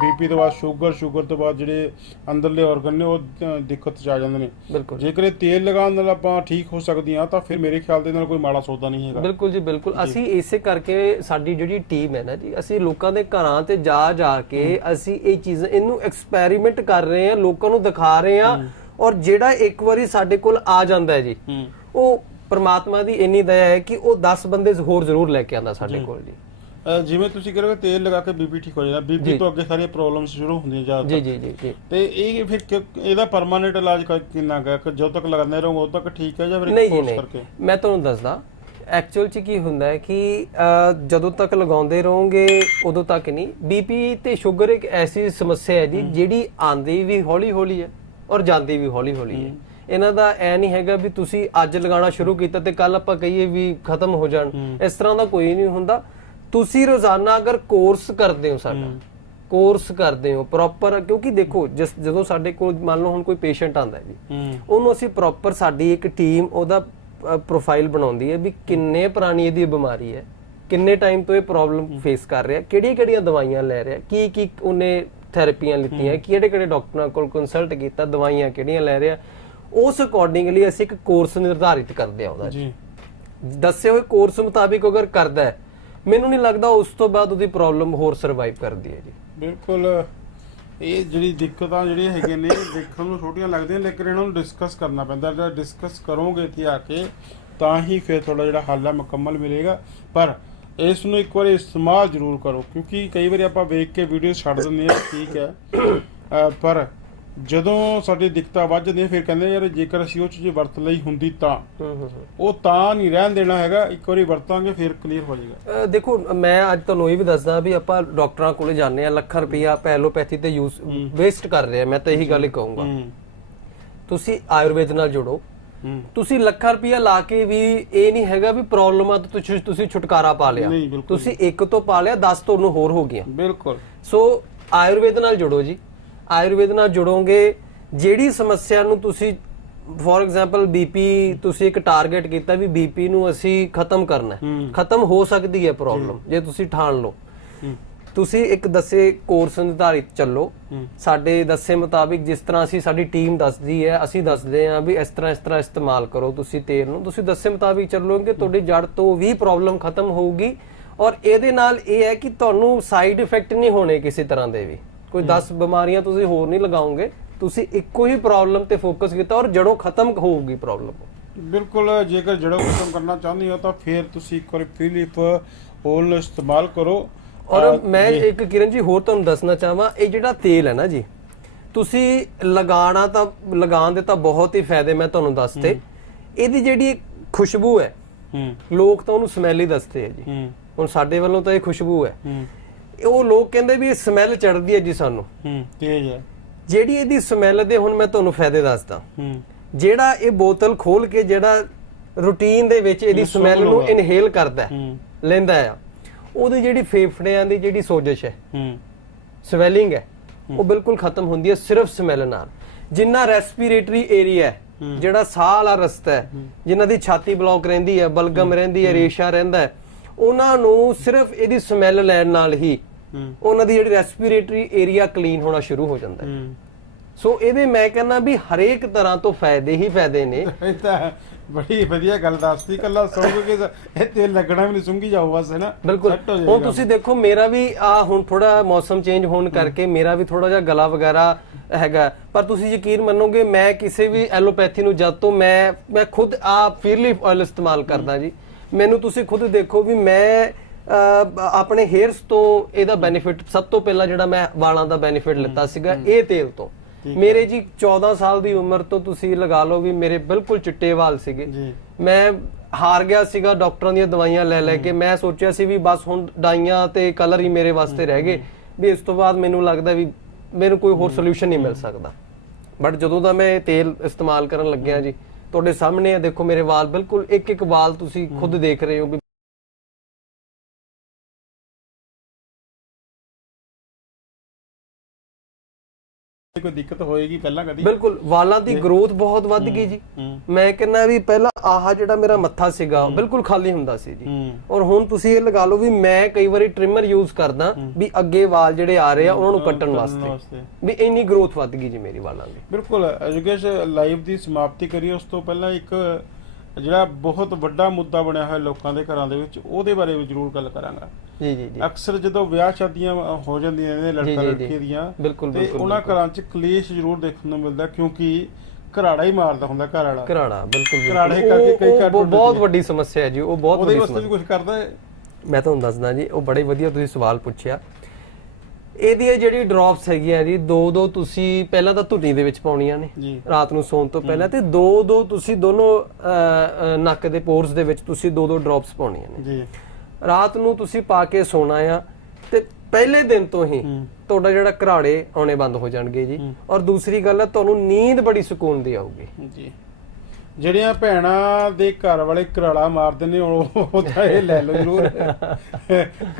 ਬੀਪੀ ਤੋਂ ਬਾਅਦ ਸ਼ੂਗਰ ਸ਼ੂਗਰ ਤੋਂ ਬਾਅਦ ਜਿਹੜੇ ਅੰਦਰਲੇ ਆਰਗਨ ਨੇ ਉਹ ਦਿੱਕਤ ਚ ਆ ਜਾਂਦੇ ਨੇ। ਜੇਕਰ ਇਹ ਤੇਲ ਲਗਾਉਣ ਨਾਲ ਆਪਾਂ ਠੀਕ ਹੋ ਸਕਦੀਆਂ ਤਾਂ ਫਿਰ ਮੇਰੇ ਖਿਆਲ ਦੇ ਨਾਲ ਕੋਈ ਮਾੜਾ ਸੌਦਾ ਨਹੀਂ ਹੈਗਾ। ਬਿਲਕੁਲ ਜੀ ਬਿਲਕੁਲ। ਅਸੀਂ ਇਸੇ ਕਰਕੇ ਸਾਡੀ ਜਿਹੜੀ ਟੀਮ ਹੈ ਨਾ ਜੀ ਅਸੀਂ ਲੋਕਾਂ ਦੇ ਘਰਾਂ ਤੇ ਜਾ ਜਾ ਕੇ ਅਸੀਂ ਇਹ ਚੀਜ਼ ਇਹਨੂੰ ਐਕਸਪੈਰੀਮੈਂਟ ਕਰ ਰਹੇ ਹਾਂ ਲੋਕਾਂ ਨੂੰ ਦਿਖਾ ਰਹੇ ਹਾਂ ਔਰ ਜਿਹੜਾ ਇੱਕ ਵਾਰੀ ਸਾਡੇ ਕੋਲ ਆ ਜਾਂਦਾ ਹੈ ਜੀ ਉਹ ਪ੍ਰਮਾਤਮਾ ਦੀ ਇੰਨੀ ਦਇਆ ਹੈ ਕਿ ਉਹ 10 ਬੰਦੇ ਹੋਰ ਜ਼ਰੂਰ ਲੈ ਕੇ ਆਂਦਾ ਸਾਡੇ ਕੋਲ ਜੀ। ਜਿਵੇਂ ਤੁਸੀਂ ਕਰੋਗੇ ਤੇਲ ਲਗਾ ਕੇ ਬੀਪੀ ਠੀਕ ਹੋ ਜਾਂਦਾ ਬੀਪੀ। ਤੋਂ ਅੱਗੇ ਸਾਰੀਆਂ ਪ੍ਰੋਬਲਮਸ ਸ਼ੁਰੂ ਹੁੰਦੀਆਂ ਜ਼ਿਆਦਾ ਜੀ ਜੀ ਜੀ ਤੇ ਇਹ ਫਿਰ ਇਹਦਾ ਪਰਮਾਨੈਂਟ ਇਲਾਜ ਕਿੰਨਾ ਹੈ? ਕਿ ਜਦੋਂ ਤੱਕ ਲਗਾਉਂਦੇ ਰਹੋ ਉਦੋਂ ਤੱਕ ਠੀਕ ਹੈ ਜਾਂ ਫਿਰ ਕੋਰਸ ਨਹੀਂ। ਕਰਕੇ? ਮੈਂ ਤੁਹਾਨੂੰ ਦੱਸਦਾ ਐਕਚੁਅਲ ਚ ਕੀ ਹੁੰਦਾ ਹੈ ਕਿ ਜਦੋਂ ਤੱਕ ਲਗਾਉਂਦੇ ਰਹੋਗੇ ਉਦੋਂ ਤੱਕ ਨਹੀਂ। ਬੀਪੀ ਤੇ ਸ਼ੂਗਰ ਇੱਕ ਐਸੀ ਸਮੱਸਿਆ ਹੈ ਜੀ ਜਿਹੜੀ ਆਂਦੀ ਵੀ ਹੌਲੀ ਹੌਲੀ ਹੈ ਔਰ ਜਾਂਦੀ ਵੀ ਹੌਲੀ ਹੌਲੀ ਹੈ। ਇਹਨਾਂ ਦਾ ਐ ਨਹੀਂ ਹੈਗਾ ਵੀ ਤੁਸੀਂ ਅੱਜ ਲਗਾਉਣਾ ਸ਼ੁਰੂ ਕੀਤਾ ਤੇ ਕੱਲ ਆਪਾਂ ਕਹੀਏ ਵੀ ਖਤਮ ਹੋ ਜਾਣ। ਇਸ ਤਰ੍ਹਾਂ ਦਾ ਕੋਈ ਨਹੀਂ ਹੁੰਦਾ। ਤੁਸੀਂ ਰੋਜ਼ਾਨਾ ਅਗਰ ਕੋਰਸ ਕਰਦੇ ਹੋ ਸਾਡਾ ਕੋਰਸ ਕਰਦੇ ਹੋ ਪ੍ਰੋਪਰ ਕਿਉਂਕਿ ਦੇਖੋ ਜਿਸ ਜਦੋਂ ਸਾਡੇ ਕੋਲ ਮੰਨ ਲਓ ਹੁਣ ਕੋਈ ਪੇਸ਼ੈਂਟ ਆਂਦਾ ਹੈ ਜੀ ਉਹਨੂੰ ਅਸੀਂ ਪ੍ਰੋਪਰ ਸਾਡੀ ਇੱਕ ਟੀਮ ਉਹਦਾ ਪ੍ਰੋਫਾਈਲ ਬਣਾਉਂਦੀ ਹੈ ਵੀ ਕਿੰਨੇ ਪੁਰਾਣੀ ਇਹਦੀ ਬਿਮਾਰੀ ਹੈ ਕਿੰਨੇ ਟਾਈਮ ਤੋਂ ਇਹ ਪ੍ਰੋਬਲਮ ਫੇਸ ਕਰ ਰਿਹਾ ਕਿਹੜੀਆਂ ਕਿਹੜੀਆਂ ਦਵਾਈਆਂ ਲੈ ਰਿਹਾ ਕੀ ਕੀ ਉਹਨੇ ਥੈਰੇਪੀਆਂ ਲਿੱਤੀਆਂ ਕਿਹੜੇ ਕਿਹੜੇ ਡਾਕਟਰਾਂ ਕੋਲ ਕੰਸਲਟ ਕੀਤਾ ਦਵਾਈਆਂ ਕਿਹੜੀਆਂ ਲੈ ਰਿਹਾ ਉਸ ਅਕੋਰਡਿੰਗਲੀ ਅਸੀਂ ਇੱਕ ਕੋਰਸ ਨਿਰਧਾਰਿਤ ਕਰਦੇ ਆ ਉਹਦਾ। ਜੀ। ਦੱਸੇ ਹੋਏ ਕੋਰਸ ਮੁਤਾਬਿਕ ਅਗਰ ਕਰਦਾ ਮੈਨੂੰ ਨਹੀਂ ਲੱਗਦਾ ਉਸ ਤੋਂ ਬਾਅਦ ਉਹਦੀ ਪ੍ਰੋਬਲਮ ਹੋਰ ਸਰਵਾਈਵ ਕਰਦੀ ਹੈ ਜੀ। ਬਿਲਕੁਲ। ਇਹ ਜਿਹੜੀ ਦਿੱਕਤਾਂ ਜਿਹੜੀਆਂ ਹੈਗੀਆਂ ਨੇ, ਦੇਖਣ ਨੂੰ ਛੋਟੀਆਂ ਲੱਗਦੀਆਂ, ਲੇਕਿਨ ਇਹਨਾਂ ਨੂੰ ਡਿਸਕਸ ਕਰਨਾ ਪੈਂਦਾ। ਜੇ ਡਿਸਕਸ ਕਰੋਗੇ ਇੱਥੇ ਆ ਕੇ, ਤਾਂ ਹੀ ਫਿਰ ਤੁਹਾਡਾ ਜਿਹੜਾ ਹੱਲ ਹੈ ਮੁਕੰਮਲ ਮਿਲੇਗਾ। ਪਰ ਇਸ ਨੂੰ ਇੱਕ ਵਾਰੀ ਇਸਤੇਮਾਲ ਜ਼ਰੂਰ ਕਰੋ, ਕਿਉਂਕਿ ਕਈ ਵਾਰੀ ਆਪਾਂ ਵੇਖ ਕੇ ਵੀਡੀਓ ਛੱਡ ਦਿੰਦੇ ਆ ਠੀਕ ਹੈ। ਪਰ ਜਦੋਂ ਸਾਡੀ ਦਿੱਕਤਾਂ ਵੱਧ ਜਾਂਦੀਆਂ ਫਿਰ ਕਹਿੰਦੇ ਯਾਰ ਜੇਕਰ ਅਸੀਂ ਉਹ ਚੀਜ਼ ਵਰਤ ਲਈ ਹੁੰਦੀ ਤਾਂ। ਉਹ ਤਾਂ ਨਹੀਂ ਰਹਿਣ ਦੇਣਾ ਹੈਗਾ ਇੱਕ ਵਾਰੀ ਵਰਤਾਂਗੇ ਫਿਰ ਕਲੀਅਰ ਹੋ ਜਾਏਗਾ। ਦੇਖੋ ਮੈਂ ਅੱਜ ਤੁਹਾਨੂੰ ਇਹ ਵੀ ਦੱਸਦਾ ਵੀ ਆਪਾਂ ਡਾਕਟਰਾਂ ਕੋਲੇ ਜਾਂਦੇ ਆ ਲੱਖਾਂ ਰੁਪਈਆ ਐਲੋਪੈਥੀ ਤੇ ਯੂਜ਼ ਵੇਸਟ ਕਰ ਰਹੇ ਆ ਮੈਂ ਤਾਂ ਇਹੀ ਗੱਲ ਕਹੂੰਗਾ। ਤੁਸੀਂ ਆਯੁਰਵੇਦ ਨਾਲ ਜੁੜੋ। ਤੁਸੀਂ ਲੱਖਾਂ ਰੁਪਈਆ ਲਾ ਕੇ ਵੀ ਇਹ ਨਹੀਂ ਹੈਗਾ ਵੀ ਪ੍ਰੋਬਲਮਾਂ ਤੋਂ ਤੁਸੀਂ ਤੁਸੀਂ ਛੁਟਕਾਰਾ ਪਾ ਲਿਆ। ਤੁਸੀਂ ਇੱਕ ਤੋਂ ਪਾ ਲਿਆ 10 ਤੁਹਾਨੂੰ ਹੋਰ ਹੋ ਗਈਆਂ। ਬਿਲਕੁਲ। ਸੋ ਆਯੁਰਵੇਦ ਨਾਲ ਜੁੜੋ ਜੀ। ਆਯੁਰਵੇਦ ਨਾਲ ਜੁੜੋਗੇ ਜਿਹੜੀ ਸਮੱਸਿਆ ਨੂੰ ਤੁਸੀਂ ਫੋਰ ਐਗਜ਼ਾਮਪਲ ਬੀਪੀ ਤੁਸੀਂ ਇੱਕ ਟਾਰਗੇਟ ਕੀਤਾ ਵੀ ਬੀਪੀ ਨੂੰ ਅਸੀਂ ਖਤਮ ਕਰਨਾ। ਖਤਮ ਹੋ ਸਕਦੀ ਹੈ ਪ੍ਰੋਬਲਮ ਜੇ ਤੁਸੀਂ ਠਾਣ ਲਓ। ਤੁਸੀਂ ਇੱਕ ਦੱਸੇ ਕੋਰਸ ਨਿਰਧਾਰਿਤ ਚੱਲੋ। ਸਾਡੇ ਦੱਸੇ ਮੁਤਾਬਿਕ ਜਿਸ ਤਰ੍ਹਾਂ ਅਸੀਂ ਸਾਡੀ ਟੀਮ ਦੱਸਦੀ ਹੈ ਅਸੀਂ ਦੱਸਦੇ ਹਾਂ ਵੀ ਇਸ ਤਰ੍ਹਾਂ ਇਸ ਤਰ੍ਹਾਂ ਇਸਤੇਮਾਲ ਕਰੋ ਤੁਸੀਂ ਤੇਲ ਨੂੰ। ਤੁਸੀਂ ਦੱਸੇ ਮੁਤਾਬਿਕ ਚੱਲੋਗੇ ਤੁਹਾਡੀ ਜੜ ਤੋਂ ਵੀ ਪ੍ਰੋਬਲਮ ਖਤਮ ਹੋਊਗੀ। ਔਰ ਇਹਦੇ ਨਾਲ ਇਹ ਹੈ ਕਿ ਤੁਹਾਨੂੰ ਸਾਈਡ ਇਫੈਕਟ ਨਹੀਂ ਹੋਣੇ ਕਿਸੇ ਤਰ੍ਹਾਂ ਦੇ ਵੀ। ਕੋਈ 10 ਬਿਮਾਰੀਆਂ ਤੁਸੀਂ ਹੋਰ ਨਹੀਂ ਲਗਾਓਗੇ ਤੁਸੀਂ ਇੱਕੋ ਹੀ ਪ੍ਰੋਬਲਮ ਤੇ ਫੋਕਸ ਕੀਤਾ ਔਰ ਜੜੋਂ ਖਤਮ ਹੋਊਗੀ ਪ੍ਰੋਬਲਮ ਬਿਲਕੁਲ ਜੇਕਰ ਜੜੋਂ ਖਤਮ ਕਰਨਾ ਚਾਹੁੰਦੇ ਹੋ ਤਾਂ ਫਿਰ ਤੁਸੀਂ ਇੱਕ ਵਾਰੀ ਫਿਲਿਪ ਓਲ ਇਸਤੇਮਾਲ ਕਰੋ। ਔਰ ਮੈਂ ਇੱਕ ਕਿਰਨ ਜੀ ਹੋਰ ਤੁਹਾਨੂੰ ਦੱਸਣਾ ਚਾਹਾਂ ਇਹ ਜਿਹੜਾ ਤੇਲ ਹੈ ਨਾ ਜੀ ਤੁਸੀਂ ਲਗਾਉਣਾ ਤਾਂ ਲਗਾਉਣ ਦੇ ਤਾਂ ਬਹੁਤ ਹੀ ਫਾਇਦੇ ਮੈਂ ਤੁਹਾਨੂੰ ਦੱਸਤੇ। ਇਹਦੀ ਜਿਹੜੀ ਖੁਸ਼ਬੂ ਹੈ ਲੋਕ ਤਾਂ ਉਹਨੂੰ ਸਮੈਲ ਹੀ ਦੱਸਦੇ ਆ ਜੀ। ਹੁਣ ਸਾਡੇ ਵੱਲੋਂ ਤਾਂ ਇਹ ਖੁਸ਼ਬੂ ਹੂੰ। ਉਹ ਲੋਕ ਕਹਿੰਦੇ ਵੀ ਇਹ ਸਮੈਲ ਚੜਦੀ ਹੈ ਜੀ ਸਾਨੂੰ। ਹੂੰ ਤੇਜ ਹੈ ਜਿਹੜੀ ਇਹਦੀ ਸਮੈਲ ਦੇ ਹੁਣ ਮੈਂ ਤੁਹਾਨੂੰ ਫਾਇਦੇ ਦੱਸਦਾ। ਹੂੰ। ਜਿਹੜਾ ਇਹ ਬੋਤਲ ਖੋਲ ਕੇ ਜਿਹੜਾ ਰੂਟੀਨ ਦੇ ਵਿੱਚ ਇਹਦੀ ਸਮੈਲ ਨੂੰ। ਇਨਹੇਲ ਕਰਦਾ ਲੈਂਦਾ ਆ ਉਹਦੀ ਜਿਹੜੀ ਫੇਫੜਿਆਂ ਦੀ ਜਿਹੜੀ ਸੋਜਸ਼ ਹੈ ਹੂੰ। ਸਵੈਲਿੰਗ ਹੈ ਉਹ ਬਿਲਕੁਲ ਖਤਮ ਹੁੰਦੀ ਹੈ ਸਿਰਫ ਸਮੈਲ ਨਾਲ। ਜਿੰਨਾ ਰੈਸਪੀਰੇਟਰੀ ਏਰੀਆ ਹੈ ਜਿਹੜਾ ਸਾਹ ਵਾਲਾ ਰਸਤਾ ਹੈ ਜਿਨ੍ਹਾਂ ਦੀ ਛਾਤੀ ਬਲੌਕ ਰਹਿੰਦੀ ਹੈ ਬਲਗਮ ਰਹਿੰਦੀ ਹੈ। ਰੇਸ਼ਾ ਰਹਿੰਦਾ ਹੈ ਉਹਨਾਂ ਨੂੰ ਸਿਰਫ ਇਹਦੀ ਸਮੈਲ ਲੈਣ ਨਾਲ ਹੀ ਉਹਨਾਂ ਦੀ ਜਿਹੜੀ ਰੈਸਪੀਰੇਟਰੀ ਏਰੀਆ ਕਲੀਨ ਹੋਣਾ ਸ਼ੁਰੂ ਹੋ ਜਾਂਦਾ ਹੈ। ਸੋ ਇਹਦੇ ਮੈਂ ਕਹਿੰਦਾ ਵੀ ਹਰੇਕ ਤਰ੍ਹਾਂ ਤੋਂ ਫਾਇਦੇ ਹੀ ਫਾਇਦੇ ਨੇ। ਇਹ ਤਾਂ ਬੜੀ ਵਧੀਆ ਗੱਲ ਦੱਸਦੀ ਕੱਲਾ ਸੁੰਘ ਕੇ ਇਹ ਲੱਗਣਾ ਵੀ ਨਹੀਂ ਸੁੰਘੀ ਜਾਊ ਬਸ ਹੈ ਨਾ? ਬਿਲਕੁਲ। ਹੁਣ। ਤੁਸੀਂ ਦੇਖੋ ਮੇਰਾ ਵੀ ਆ ਹੁਣ ਥੋੜਾ ਮੌਸਮ ਚੇਂਜ ਹੋਣ ਕਰਕੇ ਮੇਰਾ ਵੀ ਥੋੜਾ ਜਿਹਾ ਗਲਾ ਵਗੈਰਾ ਹੈਗਾ। ਪਰ ਤੁਸੀਂ ਯਕੀਨ ਮੰਨੋਗੇ ਮੈਂ ਕਿਸੇ ਵੀ ਐਲੋਪੈਥੀ ਨੂੰ ਜਦ ਤੋਂ ਮੈਂ ਮੈਂ ਖੁਦ ਆ ਫੀਰਲੀਫ ਆਇਲ ਇਸਤੇਮਾਲ ਕਰਦਾ ਜੀ। ਮੈਨੂੰ ਤੁਸੀਂ ਖੁਦ ਦੇਖੋ ਵੀ ਮੈਂ ਆਪਣੇ ਹੇਅਰਸ ਤੋਂ ਇਹਦਾ ਬੈਨੀਫਿਟ ਸਭ ਤੋਂ ਪਹਿਲਾਂ ਜਿਹੜਾ ਮੈਂ ਵਾਲਾਂ ਦਾ ਬੈਨੀਫਿਟ ਲਿੱਤਾ ਸੀਗਾ ਇਹ ਤੇਲ ਤੋਂ। ਮੇਰੇ ਜੀ 14 ਸਾਲ ਦੀ ਉਮਰ ਤੋਂ ਤੁਸੀਂ ਲਗਾ ਲਓ ਵੀ ਮੇਰੇ ਬਿਲਕੁਲ ਚਿੱਟੇ ਵਾਲ ਸੀਗੇ। ਮੈਂ ਹਾਰ ਗਿਆ ਸੀਗਾ ਡਾਕਟਰਾਂ ਦੀਆਂ ਦਵਾਈਆਂ ਲੈ ਲੈ ਕੇ। ਮੈਂ ਸੋਚਿਆ ਸੀ ਵੀ ਬਸ ਹੁਣ ਡਾਈਆਂ ਤੇ ਕਲਰ ਹੀ ਮੇਰੇ ਵਾਸਤੇ ਰਹਿ ਗਏ। ਵੀ ਇਸ ਤੋਂ ਬਾਅਦ ਮੈਨੂੰ ਲੱਗਦਾ ਵੀ ਮੈਨੂੰ ਕੋਈ ਹੋਰ ਸੋਲੂਸ਼ਨ ਨਹੀਂ ਮਿਲ ਸਕਦਾ। ਬਟ ਜਦੋਂ ਦਾ ਮੈਂ ਇਹ ਤੇਲ ਇਸਤੇਮਾਲ ਕਰਨ ਲੱਗਿਆ ਜੀ ਤੁਹਾਡੇ ਸਾਹਮਣੇ ਆ ਦੇਖੋ ਮੇਰੇ ਵਾਲ ਬਿਲਕੁਲ ਇੱਕ ਇੱਕ ਵਾਲ ਤੁਸੀਂ ਖੁਦ ਦੇਖ ਰਹੇ ਹੋ ਵੀ ਕੋਈ ਦਿੱਕਤ ਹੋਏਗੀ ਪਹਿਲਾਂ ਕਦੀ? ਬਿਲਕੁਲ ਵਾਲਾਂ ਦੀ ਗਰੋਥ ਬਹੁਤ ਵੱਧ ਗਈ ਜੀ। ਮੈਂ ਕਹਿੰਦਾ ਵੀ ਪਹਿਲਾਂ ਆਹ ਜਿਹੜਾ ਮੇਰਾ ਮੱਥਾ ਸੀਗਾ ਬਿਲਕੁਲ ਖਾਲੀ ਹੁੰਦਾ ਸੀ ਜੀ। ਔਰ ਹੁਣ ਤੁਸੀਂ ਇਹ ਲਗਾ ਲਓ ਵੀ ਮੈਂ ਕਈ ਵਾਰੀ ਟ੍ਰਿਮਰ ਯੂਜ਼ ਕਰਦਾ ਵੀ ਅੱਗੇ ਵਾਲ ਜਿਹੜੇ ਆ ਰਹੇ ਆ ਉਹਨਾਂ ਨੂੰ ਕੱਟਣ ਵਾਸਤੇ। ਵੀ ਇੰਨੀ ਗਰੋਥ ਵੱਧ ਗਈ ਜੀ ਮੇਰੀ ਵਾਲਾਂ ਦੀ। ਬਿਲਕੁਲ ਐਜੂਕੇਸ਼ ਲਾਈਵ ਦੀ ਸਮਾਪਤੀ ਕਰੀਏ ਉਸ ਤੋਂ ਪਹਿਲਾਂ ਇੱਕ ਜਿਹੜਾ ਬਹੁਤ ਵੱਡਾ ਮੁੱਦਾ ਬਣਿਆ ਹੋਇਆ ਲੋਕਾਂ ਦੇ ਘਰਾਂ ਦੇ ਵਿੱਚ ਉਹਦੇ ਬਾਰੇ ਵੀ ਜ਼ਰੂਰ ਗੱਲ ਕਰਾਂਗਾ ਜੀ ਜੀ ਜੀ ਅਕਸਰ ਜਦੋਂ ਵਿਆਹ ਸ਼ਾਦੀਆਂ ਹੋ ਜਾਂਦੀਆਂ ਨੇ ਲੜਕਾ। ਲੜਕੀ ਦੀਆਂ ਤੇ ਉਹਨਾਂ। ਘਰਾਂ 'ਚ ਕਲੇਸ਼ ਜ਼ਰੂਰ ਦੇਖਣ ਨੂੰ ਮਿਲਦਾ ਕਿਉਂਕਿ ਘਰਾੜਾ ਹੀ ਮਾਰਦਾ ਹੁੰਦਾ ਘਰ ਵਾਲਾ ਘਰਾੜਾ ਬਿਲਕੁਲ। ਘਰਾੜੇ ਕਰਕੇ ਕਈ ਘਰ ਬਹੁਤ। ਵੱਡੀ ਸਮੱਸਿਆ ਹੈ ਜੀ ਉਹ ਬਹੁਤ ਉਹਦੇ ਵੱਡੀ ਵਾਸਤੇ ਵੀ ਸਮੱਸਿਆ ਕੁਝ ਕਰਦਾ ਹੈ ਮੈਂ ਤੁਹਾਨੂੰ ਦੱਸਦਾ ਜੀ ਉਹ ਬੜੇ ਵਧੀਆ ਤੁਸੀਂ ਸਵਾਲ ਪੁੱਛਿਆ ਇਹਦੀ ਇਹ ਜਿਹੜੀ ਡ੍ਰੌਪਸ ਹੈਗੀਆਂ ਜੀ ਦੋ ਦੋ ਤੁਸੀਂ ਪਹਿਲਾਂ ਤਾਂ ਧੁੱਨੀ ਦੇ ਵਿੱਚ ਪਾਉਣੀਆਂ ਨੇ ਰਾਤ ਨੂੰ ਸੌਣ ਤੋਂ ਪਹਿਲਾਂ ਤੇ ਦੋ ਦੋ ਤੁਸੀਂ ਦੋਨੋਂ ਨੱਕ ਦੇ ਪੋਰਸ ਦੇ ਵਿੱਚ ਤੁਸੀਂ ਦੋ ਦੋ ਡ੍ਰੌਪਸ ਪਾਉਣੀਆਂ ਨੇ। ਜੀ। ਰਾਤ ਨੂੰ ਤੁਸੀਂ ਪਾ ਕੇ ਸੋਣਾ ਆ ਤੇ ਪਹਿਲੇ ਦਿਨ ਤੋਂ ਹੀ ਹੂੰ। ਤੁਹਾਡਾ ਜਿਹੜਾ ਘਰਾੜੇ ਆਉਣੇ ਬੰਦ ਹੋ ਜਾਣਗੇ ਜੀ। ਔਰ ਦੂਸਰੀ ਗੱਲ ਹੈ ਤੁਹਾਨੂੰ ਨੀਂਦ ਬੜੀ ਸਕੂਨ ਦੀ ਆਊਗੀ। ਜੀ। ਜਿਹੜੀਆਂ ਭੈਣਾਂ ਦੇ ਘਰ ਵਾਲੇ ਘਰਾੜਾ ਮਾਰਦੇ ਨੇ ਉਹ ਤਾਂ ਇਹ ਲੈ ਲਓ ਜ਼ਰੂਰ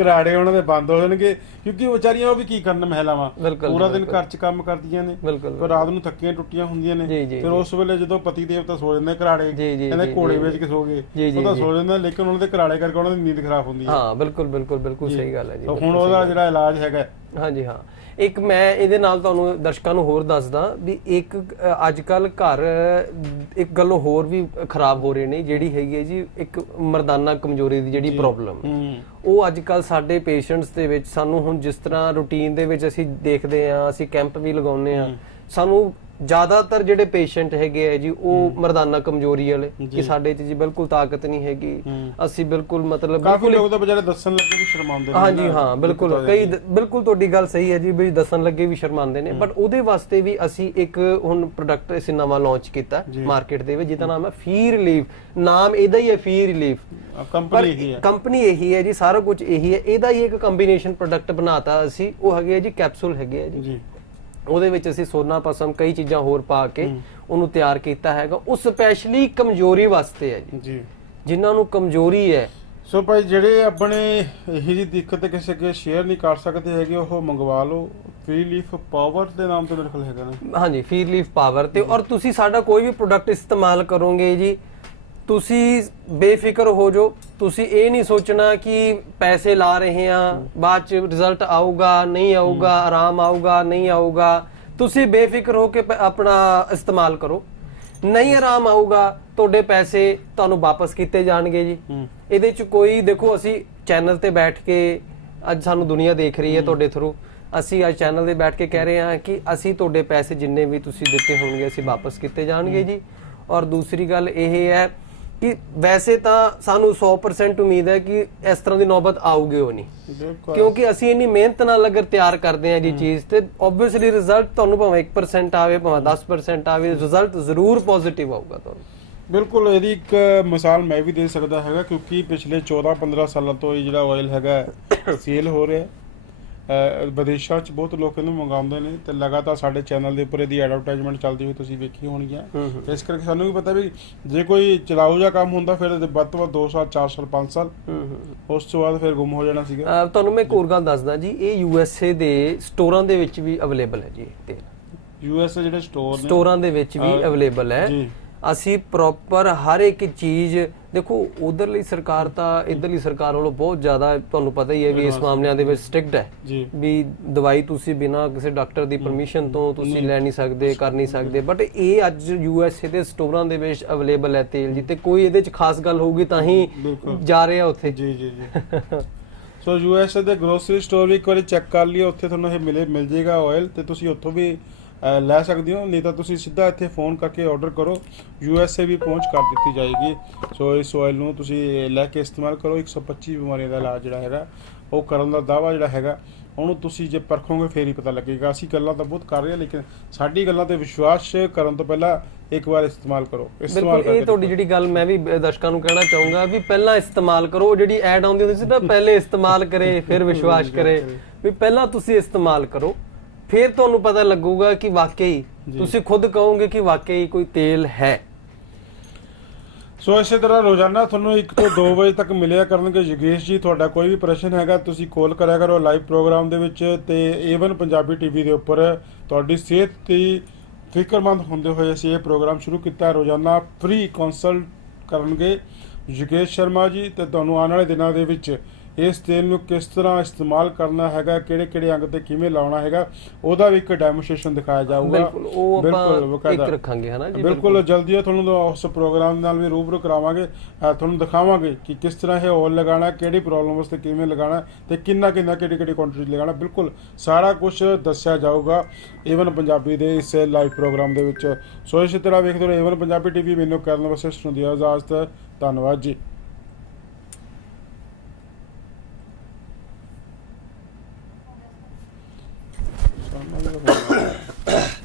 ਘਰਾੜੇ ਉਹਨਾਂ ਦੇ ਬੰਦ ਹੋ ਜਾਣਗੇ ਕਿਉਂਕਿ ਵਿਚਾਰੀਆਂ ਉਹ ਵੀ ਕੀ ਕਰਨ ਮਹਿਲਾਵਾਂ ਪੂਰਾ ਦਿਨ। ਘਰ 'ਚ ਕੰਮ ਕਰਦੀਆਂ ਨੇ ਫਿਰ ਰਾਤ ਨੂੰ ਥੱਕੀਆਂ ਟੁੱਟੀਆਂ ਹੁੰਦੀਆਂ ਨੇ ਫਿਰ। ਉਸ ਵੇਲੇ ਜਦੋਂ ਪਤੀ ਦੇਵਤਾ ਸੋ ਜਾਂਦੇ ਜੀ, ਕਹਿੰਦੇ ਜੀ, ਵੇਚ। ਕੇ ਸੋ ਗਏ ਉਹ ਤਾਂ। ਸੋ ਜਾਂਦੇ ਲੇਕਿਨ ਉਹਨਾਂ ਦੇ ਘਰਾੜੇ ਕਰਕੇ ਉਹਨਾਂ ਦੀ ਨੀਂਦ ਖਰਾਬ ਹੁੰਦੀ ਹੈ ਹਾਂ ਬਿਲਕੁਲ ਬਿਲਕੁਲ ਬਿਲਕੁਲ ਸਹੀ ਗੱਲ ਹੈ ਜੀ ਤਾਂ ਹੁਣ ਉਹਦਾ। ਜਿਹੜਾ ਇਲਾਜ ਹੈਗਾ ਹਾਂਜੀ ਹਾਂ ਇੱਕ ਮੈਂ ਇਹਦੇ ਨਾਲ ਤੁਹਾਨੂੰ ਦਰਸ਼ਕਾਂ ਨੂੰ ਹੋਰ ਦੱਸਦਾ ਵੀ ਇੱਕ ਅੱਜ ਕੱਲ ਘਰ ਇੱਕ ਗੱਲੋਂ ਹੋਰ ਵੀ ਖਰਾਬ ਹੋ ਰਹੇ ਨੇ ਜਿਹੜੀ ਹੈਗੀ ਹੈ ਜੀ ਇੱਕ ਮਰਦਾਨਾ ਕਮਜ਼ੋਰੀ ਦੀ ਜਿਹੜੀ ਪ੍ਰੋਬਲਮ ਉਹ ਅੱਜ ਕੱਲ ਸਾਡੇ ਪੇਸ਼ੈਂਟਸ ਦੇ ਵਿੱਚ ਸਾਨੂੰ ਹੁਣ ਜਿਸ ਤਰ੍ਹਾਂ ਰੂਟੀਨ ਦੇ ਵਿੱਚ ਅਸੀਂ ਦੇਖਦੇ ਆਂ ਅਸੀਂ ਕੈਂਪ ਵੀ ਲਗਾਉਂਦੇ ਆਂ ਸਾਨੂੰ ਜ਼ਿਆਦਾਤਰ ਜਿਹੜੇ ਪੇਸ਼ੈਂਟ ਹੈਗੇ ਆ ਜੀ ਉਹ ਮਰਦਾਨਾ ਕਮਜ਼ੋਰੀ ਵਾਲੇ। ਕਿ ਸਾਡੇ 'ਚ ਜੀ ਬਿਲਕੁਲ ਤਾਕਤ ਨਹੀਂ ਹੈਗੀ। ਅਸੀਂ ਬਿਲਕੁਲ ਮਤਲਬ ਕਾਫੀ ਬਿਲਕੁਲ ਲੋਕ ਤਾਂ ਵਿਚਾਰੇ ਦੱਸਣ ਲੱਗੇ ਵੀ ਸ਼ਰਮਾਉਂਦੇ ਨੇ। ਹਾਂਜੀ ਹਾਂ ਬਿਲਕੁਲ ਕਈ ਬਿਲਕੁਲ ਤੁਹਾਡੀ ਗੱਲ ਸਹੀ ਹੈ ਜੀ ਵੀ ਦੱਸਣ ਲੱਗੇ ਵੀ ਸ਼ਰਮਾਉਂਦੇ ਨੇ। ਬਟ ਉਹਦੇ ਵਾਸਤੇ ਵੀ ਅਸੀਂ ਇੱਕ ਹੁਣ ਪ੍ਰੋਡਕਟ ਅਸੀਂ ਨਵਾਂ ਲਾਂਚ ਕੀਤਾ। ਮਾਰਕੀਟ ਦੇ ਵਿੱਚ ਜਿਹਦਾ ਨਾਮ ਹੈ ਫੀ ਰਿਲੀਫ ਨਾਮ ਇਹਦਾ ਹੀ ਹੈ ਫੀ ਰਿਲੀਫ ਕੰਪਨੀ ਇਹੀ ਹੈ। ਕੰਪਨੀ ਇਹੀ ਹੈ ਜੀ ਸਾਰਾ ਕੁਝ ਇਹੀ ਹੈ। ਇਹਦਾ ਹੀ ਇੱਕ ਕੰਬੀਨੇਸ਼ਨ ਪ੍ਰੋਡਕਟ ਬਣਾਤਾ ਅਸੀਂ। ਉਹ ਹੈਗੇ ਆ ਜੀ ਕੈਪਸੂਲ ਹੈਗੇ ਆ ਜੀ। ਜੀ। ਉਹਦੇ ਵਿੱਚ ਅਸੀਂ ਸੋਨਾ ਪਸਮ ਕਈ ਚੀਜ਼ਾਂ ਹੋਰ ਪਾ ਕੇ ਉਹਨੂੰ ਤਿਆਰ ਕੀਤਾ ਹੈਗਾ। ਉਹ ਸਪੈਸ਼ਲੀ ਕਮਜ਼ੋਰੀ ਵਾਸਤੇ ਹੈ ਜੀ। ਜੀ। ਜਿਨ੍ਹਾਂ ਨੂੰ ਕਮਜ਼ੋਰੀ ਹੈ। ਸੋ ਭਾਈ ਜਿਹੜੇ ਆਪਣੇ ਇਹੀ ਜੀ ਦਿੱਕਤ ਕਿਸੇ ਅੱਗੇ ਸ਼ੇਅਰ ਨਹੀਂ ਕਰ ਸਕਦੇ ਹੈਗੇ ਉਹ ਮੰਗਵਾ ਲਓ। ਫ੍ਰੀ ਲੀਫ ਪਾਵਰ ਦੇ ਨਾਮ ਤੋਂ ਮੇਰੇ ਕੋਲ ਹੈਗਾ ਨਾ। ਹਾਂਜੀ ਫੀ ਰਿਲੀਫ ਪਾਵਰ ਤੇ। ਔਰ ਤੁਸੀਂ ਸਾਡਾ ਕੋਈ ਵੀ ਪ੍ਰੋਡਕਟ ਇਸਤੇਮਾਲ ਕਰੋਗੇ ਜੀ ਤੁਸੀਂ ਬੇਫਿਕਰ ਹੋ ਜਾਓ। ਤੁਸੀਂ ਇਹ ਨਹੀਂ ਸੋਚਣਾ ਕਿ ਪੈਸੇ ਲਾ ਰਹੇ ਆ ਬਾਅਦ ਚ ਰਿਜ਼ਲਟ ਆਊਗਾ ਨਹੀਂ ਆਊਗਾ ਆਰਾਮ ਆਊਗਾ ਨਹੀਂ ਆਊਗਾ। ਤੁਸੀਂ ਬੇਫਿਕਰ ਹੋ ਕੇ ਆਪਣਾ ਇਸਤੇਮਾਲ ਕਰੋ। ਨਹੀਂ ਆਰਾਮ ਆਊਗਾ ਤੁਹਾਡੇ ਪੈਸੇ ਤੁਹਾਨੂੰ ਵਾਪਸ ਕੀਤੇ ਜਾਣਗੇ ਜੀ। ਇਹਦੇ ਚ ਕੋਈ ਦੇਖੋ ਅਸੀਂ ਚੈਨਲ ਤੇ ਬੈਠ ਕੇ ਅੱਜ ਸਾਨੂੰ ਦੁਨੀਆ ਦੇਖ ਰਹੀ ਹੈ ਤੁਹਾਡੇ ਥਰੂ ਅਸੀਂ ਅੱਜ ਚੈਨਲ ਤੇ ਬੈਠ ਕੇ ਕਹਿ ਰਹੇ ਹਾਂ ਕਿ ਅਸੀਂ ਤੁਹਾਡੇ ਪੈਸੇ ਜਿੰਨੇ ਵੀ ਤੁਸੀਂ ਦਿੱਤੇ ਹੋਣਗੇ ਅਸੀਂ ਵਾਪਸ ਕੀਤੇ ਜਾਣਗੇ ਜੀ। ਔਰ ਦੂਸਰੀ ਗੱਲ ਇਹ ਹੈ ਕਿ ਵੈਸੇ ਤਾਂ ਸਾਨੂੰ 100% ਉਮੀਦ ਹੈ ਕਿ ਇਸ ਤਰ੍ਹਾਂ ਦੀ ਨੌਬਤ ਆਊਗੀ ਉਹ ਨਹੀਂ। ਬਿਲਕੁਲ। ਕਿਉਂਕਿ ਅਸੀਂ ਇੰਨੀ ਮਿਹਨਤ ਨਾਲ ਅਗਰ ਤਿਆਰ ਕਰਦੇ ਹਾਂ ਜੀ ਚੀਜ਼ ਤੇ ਆਬਵੀਅਸਲੀ ਰਿਜ਼ਲਟ ਤੁਹਾਨੂੰ ਭਾਵੇਂ 1% ਆਵੇ ਭਾਵੇਂ 10% ਆਵੇ ਰਿਜ਼ਲਟ ਜ਼ਰੂਰ ਪੋਜ਼ਿਟਿਵ ਆਊਗਾ ਤੁਹਾਨੂੰ। ਬਿਲਕੁਲ ਇਹਦੀ ਇੱਕ ਮਿਸਾਲ ਮੈਂ ਵੀ ਦੇ ਸਕਦਾ ਹੈਗਾ ਕਿਉਂਕਿ ਪਿਛਲੇ 14-15 ਸਾਲਾਂ ਤੋਂ ਇਹ ਜਿਹੜਾ ਆਇਲ ਹੈਗਾ ਸੇਲ ਹੋ ਰਿਹਾ ਵਿਦੇਸ਼ਾਂ 'ਚ ਬਹੁਤ ਲੋਕ ਇਹਨੂੰ ਮੰਗਾਉਂਦੇ ਨੇ ਤੇ ਲਗਾਤਾਰ ਸਾਡੇ ਚੈਨਲ ਦੇ ਉੱਪਰ ਇਹਦੀ ਐਡਵਰਟਾਈਜ਼ਮੈਂਟ ਚੱਲਦੀ ਹੋਈ ਤੁਸੀਂ ਵੇਖੀ ਹੋਣਗੀਆਂ। ਹੂੰ ਇਸ ਕਰਕੇ ਸਾਨੂੰ ਵੀ ਪਤਾ ਵੀ ਜੇ ਕੋਈ ਚਲਾਊ ਜਿਹਾ ਕੰਮ ਹੁੰਦਾ ਫਿਰ ਵੱਧ ਤੋਂ ਵੱਧ 2 ਸਾਲ 4 ਸਾਲ 5 ਸਾਲ। ਉਸ ਤੋਂ ਬਾਅਦ ਫਿਰ ਗੁੰਮ ਹੋ ਜਾਣਾ ਸੀਗਾ। ਤੁਹਾਨੂੰ ਮੈਂ ਇੱਕ ਹੋਰ ਗੱਲ ਦੱਸਦਾ ਜੀ ਇਹ ਯੂ ਐਸ ਏ ਦੇ ਸਟੋਰਾਂ ਦੇ ਵਿੱਚ ਵੀ ਅਵੇਲੇਬਲ ਹੈ ਜੀ ਇਹ ਤੇਲ। ਯੂ ਐਸ ਜਿਹੜੇ ਸਟੋਰ ਨੇ ਸਟੋਰਾਂ ਦੇ ਵਿੱਚ ਵੀ ਅਵੇਲੇਬਲ ਹੈ। ਜੀ। ਅਸੀਂ ਪ੍ਰੋਪਰ ਹਰ ਇੱਕ ਚੀਜ਼ ਦੇਖੋ ਉਧਰਲੀ ਸਰਕਾਰ ਤਾਂ ਇਧਰਲੀ ਸਰਕਾਰ ਵੱਲੋਂ ਬਹੁਤ ਜ਼ਿਆਦਾ ਤੁਹਾਨੂੰ ਪਤਾ ਹੀ ਹੈ ਵੀ ਇਸ ਮਾਮਲਿਆਂ ਦੇ ਵਿੱਚ ਸਟ੍ਰਿਕਟ ਹੈ। ਵੀ ਦਵਾਈ ਤੁਸੀਂ ਬਿਨਾਂ ਕਿਸੇ ਡਾਕਟਰ ਦੀ ਪਰਮਿਸ਼ਨ ਤੋਂ ਤੁਸੀਂ ਲੈ ਨਹੀਂ ਸਕਦੇ ਕਰ ਨਹੀਂ ਸਕਦੇ। ਬਟ ਇਹ ਅੱਜ ਯੂ ਐਸ ਏ ਦੇ ਸਟੋਰਾਂ ਦੇ ਵਿੱਚ ਅਵੇਲੇਬਲ ਹੈ ਤੇਲ ਜੀ ਤੇ ਕੋਈ ਇਹਦੇ ਚ ਖਾਸ ਗੱਲ ਹੋਊਗੀ ਤਾਂ ਹੀ। ਜਾ ਰਹੇ ਆ ਉੱਥੇ। ਜੀ ਜੀ ਜੀ। ਸੋ ਯੂ ਐਸ ਦੇ ਗਰੋਸਰੀ ਸਟੋਰ ਵੀ ਇੱਕ ਵਾਰੀ ਚੈੱਕ ਕਰ ਲਿਓ ਉੱਥੇ ਤੁਹਾਨੂੰ ਇਹ ਮਿਲੇ ਮਿਲ ਜੇਗਾ ਆਇਲ ਤੇ ਤੁਸੀਂ ਉੱਥੋਂ ਵੀ ਲੈ ਸਕਦੇ ਹੋ ਨਹੀਂ ਤਾਂ ਤੁਸੀਂ ਸਿੱਧਾ ਇੱਥੇ ਫੋਨ ਕਰਕੇ ਆਰਡਰ ਕਰੋ। ਯੂ ਐਸ ਏ ਵੀ ਪਹੁੰਚ ਕਰ ਦਿੱਤੀ ਜਾਏਗੀ। ਸੋ ਇਸ ਆਇਲ ਨੂੰ ਤੁਸੀਂ ਲੈ ਕੇ ਇਸਤੇਮਾਲ ਕਰੋ। 125 ਬਿਮਾਰੀਆਂ ਦਾ ਇਲਾਜ ਜਿਹੜਾ ਹੈਗਾ ਉਹ ਕਰਨ ਦਾ ਦਾਵਾ ਜਿਹੜਾ ਹੈਗਾ ਉਹਨੂੰ ਤੁਸੀਂ ਜੇ ਪਰਖੋਗੇ ਫੇਰ ਹੀ ਪਤਾ ਲੱਗੇਗਾ। ਅਸੀਂ ਗੱਲਾਂ ਤਾਂ ਬਹੁਤ ਕਰ ਰਹੇ ਹਾਂ ਲੇਕਿਨ ਸਾਡੀ ਗੱਲਾਂ ਤੇ ਵਿਸ਼ਵਾਸ ਕਰਨ ਤੋਂ ਪਹਿਲਾਂ ਇੱਕ ਵਾਰ ਇਸਤੇਮਾਲ ਕਰੋ। ਇਸਤੇਮਾਲ ਬਿਲਕੁਲ ਇਹ ਕਰਕੇ ਤੁਹਾਡੀ ਜਿਹੜੀ ਗੱਲ ਮੈਂ ਵੀ ਦਰਸ਼ਕਾਂ ਨੂੰ ਕਹਿਣਾ ਚਾਹੂੰਗਾ ਵੀ ਪਹਿਲਾਂ ਇਸਤੇਮਾਲ ਕਰੋ ਜਿਹੜੀ ਐਡ ਆਉਂਦੀ ਹੁੰਦੀ ਸੀ ਨਾ ਪਹਿਲੇ ਇਸਤੇਮਾਲ ਕਰੇ ਫਿਰ ਵਿਸ਼ਵਾਸ ਕਰੇ। ਵੀ ਪਹਿਲਾਂ ਤੁਸੀਂ ਇਸਤੇਮਾਲ ਕਰੋ। ਫਿਰ ਤੁਹਾਨੂੰ ਪਤਾ ਲੱਗੂਗਾ ਕਿ ਵਾਕਈ ਤੁਸੀਂ ਖੁਦ ਕਹੋਗੇ ਕਿ ਵਾਕਈ ਕੋਈ ਤੇਲ ਹੈ। ਸੋ ਇਸੇ ਤਰ੍ਹਾਂ ਰੋਜ਼ਾਨਾ ਤੁਹਾਨੂੰ 1 ਤੋਂ 2 ਵਜੇ ਤੱਕ ਮਿਲਿਆ ਕਰਨਗੇ ਯੋਗੇਸ਼ ਜੀ ਤੁਹਾਡਾ ਕੋਈ ਵੀ ਪ੍ਰਸ਼ਨ ਹੈਗਾ ਤੁਸੀਂ ਕਾਲ ਕਰਿਆ ਕਰੋ ਲਾਈਵ ਪ੍ਰੋਗਰਾਮ ਦੇ ਵਿੱਚ ਤੇ ਏਵਨ ਪੰਜਾਬੀ ਟੀਵੀ ਦੇ ਉੱਪਰ ਤੁਹਾਡੀ ਸਿਹਤ ਦੀ ਫਿਕਰਮੰਦ ਹੁੰਦੇ ਹੋਏ ਅਸੀਂ ਇਹ ਪ੍ਰੋਗਰਾਮ ਸ਼ੁਰੂ ਕੀਤਾ। ਰੋਜ਼ਾਨਾ ਫ੍ਰੀ ਕੰਸਲਟ ਕਰਨਗੇ ਯੋਗੇਸ਼ ਸ਼ਰਮਾ ਜੀ ਤੇ ਤੁਹਾਨੂੰ ਆਉਣ ਵਾਲੇ ਦਿਨਾਂ ਦੇ ਵਿੱਚ ਇਸ ਤੇਲ ਨੂੰ ਕਿਸ ਤਰ੍ਹਾਂ ਇਸਤੇਮਾਲ ਕਰਨਾ ਹੈਗਾ ਕਿਹੜੇ ਕਿਹੜੇ ਅੰਗ ਤੇ ਕਿਵੇਂ ਲਾਉਣਾ ਹੈਗਾ ਉਹਦਾ ਵੀ ਇੱਕ ਡੈਮੋਸਟ੍ਰੇਸ਼ਨ ਦਿਖਾਇਆ ਜਾਊਗਾ। ਬਿਲਕੁਲ ਉਹ ਆਪਾਂ। ਇੱਕ ਰੱਖਾਂਗੇ ਹਨਾ ਜੀ ਬਿਲਕੁਲ ਜਲਦੀ ਹੀ ਤੁਹਾਨੂੰ ਉਸ ਪ੍ਰੋਗਰਾਮ ਨਾਲ ਵੀ ਰੂਬਰੂ ਕਰਾਵਾਂਗੇ ਤੁਹਾਨੂੰ ਦਿਖਾਵਾਂਗੇ ਕਿ ਕਿਸ ਤਰ੍ਹਾਂ ਇਹ ਆਇਲ ਲਗਾਉਣਾ ਕਿਹੜੀ ਪ੍ਰੋਬਲਮ ਵਾਸਤੇ ਕਿਵੇਂ ਲਗਾਉਣਾ ਤੇ ਕਿੰਨਾ ਕਿੰਨਾ ਕਿਹੜੀ ਕਿਹੜੀ ਕੁਆਂਟੀਟੀ ਲਗਾਉਣਾ। ਬਿਲਕੁਲ ਸਾਰਾ ਕੁਝ ਦੱਸਿਆ ਜਾਊਗਾ ਈਵਨ ਪੰਜਾਬੀ ਦੇ ਇਸ ਲਾਈਵ ਪ੍ਰੋਗਰਾਮ ਦੇ ਵਿੱਚ। ਸੋ ਇਸੇ ਤਰ੍ਹਾਂ ਵੇਖਦੇ ਰਹੋ ਈਵਨ ਪੰਜਾਬੀ ਟੀਵੀ ਮੈਨੂੰ ਕਰਨ ਵਾਸਤੇ ਸੁਣਦੀ ਇਜਾਜ਼ਤ ਧੰਨਵਾਦ ਜੀ। I'm